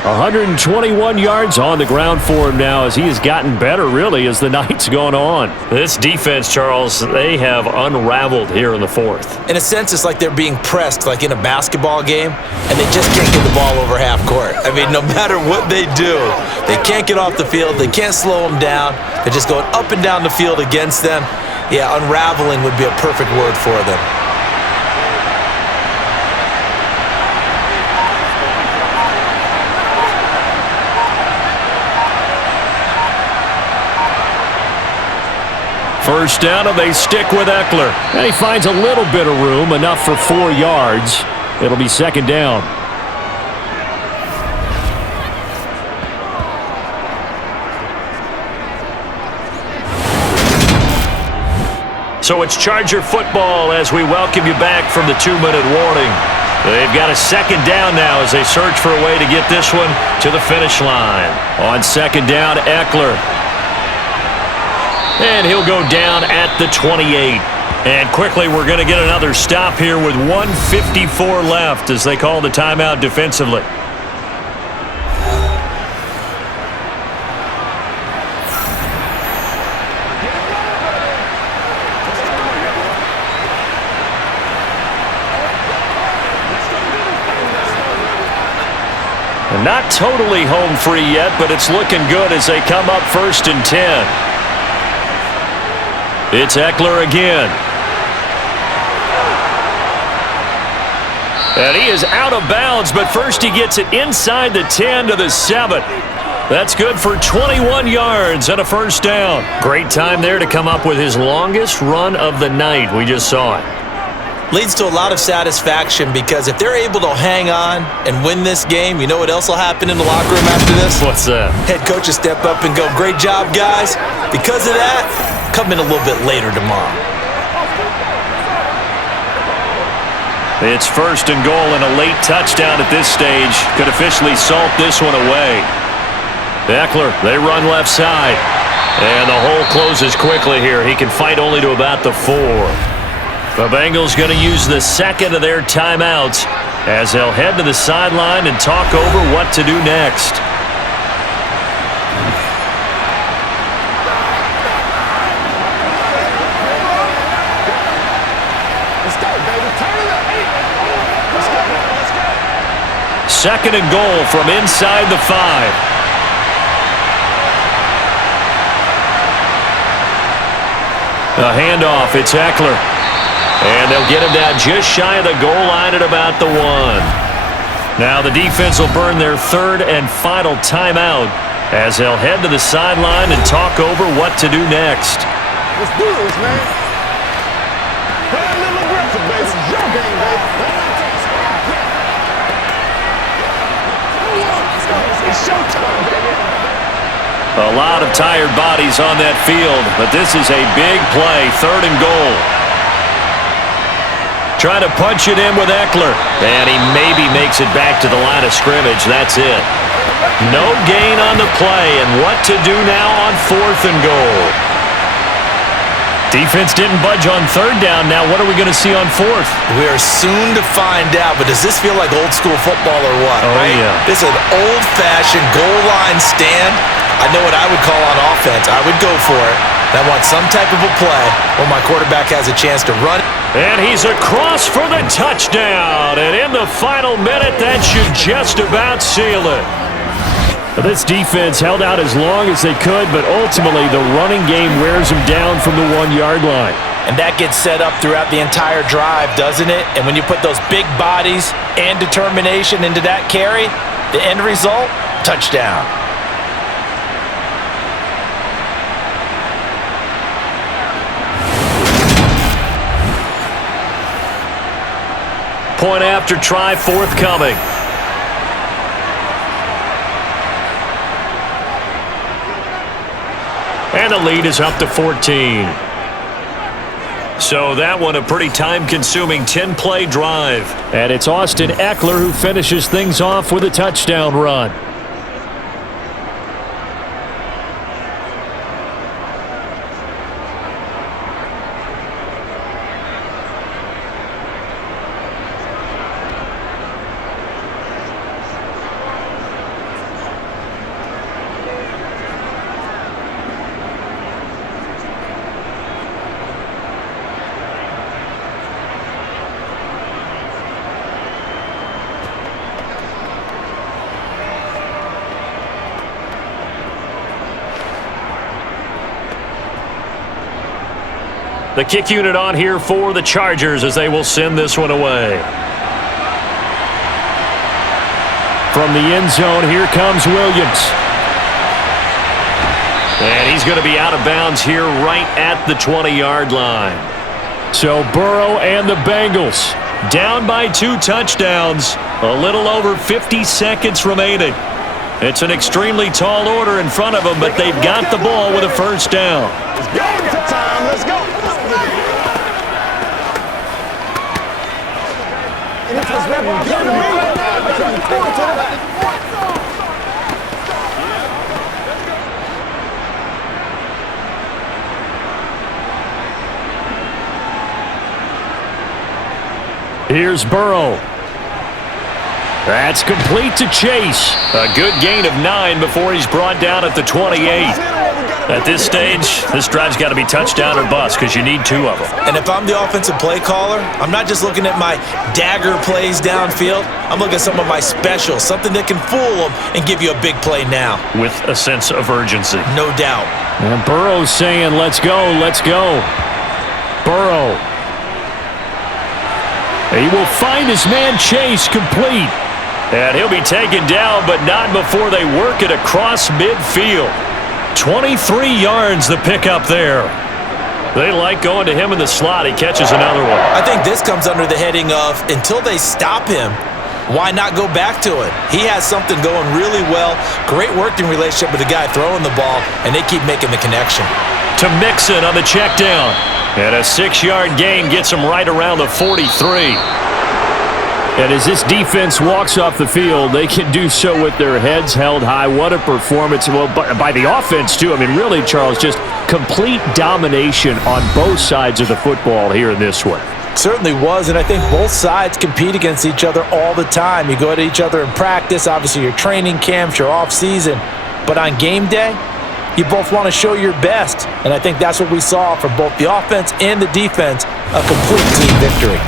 121 yards on the ground for him now as he has gotten better, really, as the night's gone on. This defense, Charles, they have unraveled here in the 4th. In a sense, it's like they're being pressed like in a basketball game, and they just can't get the ball over half court. I mean, no matter what they do, they can't get off the field. They can't slow them down. They're just going up and down the field against them. Yeah, unraveling would be a perfect word for them. First down, and they stick with Eckler. And he finds a little bit of room, enough for 4 yards. It'll be second down. So it's Charger football as we welcome you back from the 2-minute warning. They've got a second down now as they search for a way to get this one to the finish line. On second down, Eckler. And he'll go down at the 28. And quickly, we're going to get another stop here with 1:54 left as they call the timeout defensively. Not totally home free yet, but it's looking good as they come up 1st and 10. It's Eckler again. And he is out of bounds, but first he gets it inside the 10 to the 7. That's good for 21 yards and a first down. Great time there to come up with his longest run of the night. We just saw it. Leads to a lot of satisfaction because if they're able to hang on and win this game, you know what else will happen in the locker room after this? What's that? Head coach will step up and go, great job, guys. Because of that, come in a little bit later tomorrow. It's 1st and goal and a late touchdown at this stage. Could officially salt this one away. Eckler, they run left side. And the hole closes quickly here. He can fight only to about the 4. The Bengals going to use the second of their timeouts as they'll head to the sideline and talk over what to do next. Let's go, baby. Turn it up. Let's go. Let's go. 2nd and goal from inside the 5. A handoff. It's Eckler. And they'll get him down just shy of the goal line at about the 1. Now the defense will burn their 3rd and final timeout as they'll head to the sideline and talk over what to do next. Let's do this, man. Play a little aggressive, baby. It's your game, baby. It's showtime, baby. A lot of tired bodies on that field, but this is a big play. 3rd and goal. Trying to punch it in with Eckler. And he maybe makes it back to the line of scrimmage. That's it. No gain on the play. And what to do now on 4th and goal? Defense didn't budge on 3rd down. Now what are we going to see on 4th? We are soon to find out, but does this feel like old school football or what? Oh, right? yeah. This is an old-fashioned goal line stand. I know what I would call on offense. I would go for it. I want some type of a play where my quarterback has a chance to run. And he's across for the touchdown. And in the final minute, that should just about seal it. This defense held out as long as they could, but ultimately the running game wears them down from the 1-yard line. And that gets set up throughout the entire drive, doesn't it? And when you put those big bodies and determination into that carry, the end result, touchdown. Point after try forthcoming. And the lead is up to 14. So that one a pretty time-consuming 10-play drive. And it's Austin Eckler who finishes things off with a touchdown run. The kick unit on here for the Chargers as they will send this one away. From the end zone, here comes Williams. And he's going to be out of bounds here right at the 20-yard line. So Burrow and the Bengals Down by 2 touchdowns. A little over 50 seconds remaining. It's an extremely tall order in front of them, but they've got the ball with a first down. It's go time. Let's go. Here's Burrow. That's complete to Chase. A good gain of 9 before he's brought down at the 28. At this stage, this drive's got to be touchdown or bust because you need 2 of them. And if I'm the offensive play caller, I'm not just looking at my dagger plays downfield. I'm looking at some of my specials, something that can fool them and give you a big play now. With a sense of urgency. No doubt. And Burrow's saying, let's go, let's go. Burrow. He will find his man Chase complete. And he'll be taken down, but not before they work it across midfield. 23 yards the pickup there. They like going to him in the slot. He catches another one. I think this comes under the heading of until they stop him, why not go back to it? He has something going really well. Great working relationship with the guy throwing the ball, and they keep making the connection. To Mixon on the check down. And a 6-yard gain gets him right around the 43. And as this defense walks off the field, they can do so with their heads held high. What a performance. Well, by the offense, too. I mean, really, Charles, just complete domination on both sides of the football here in this one. Certainly was, and I think both sides compete against each other all the time. You go at each other in practice, obviously your training camps, your off-season. But on game day, you both want to show your best. And I think that's what we saw from both the offense and the defense, a complete team victory.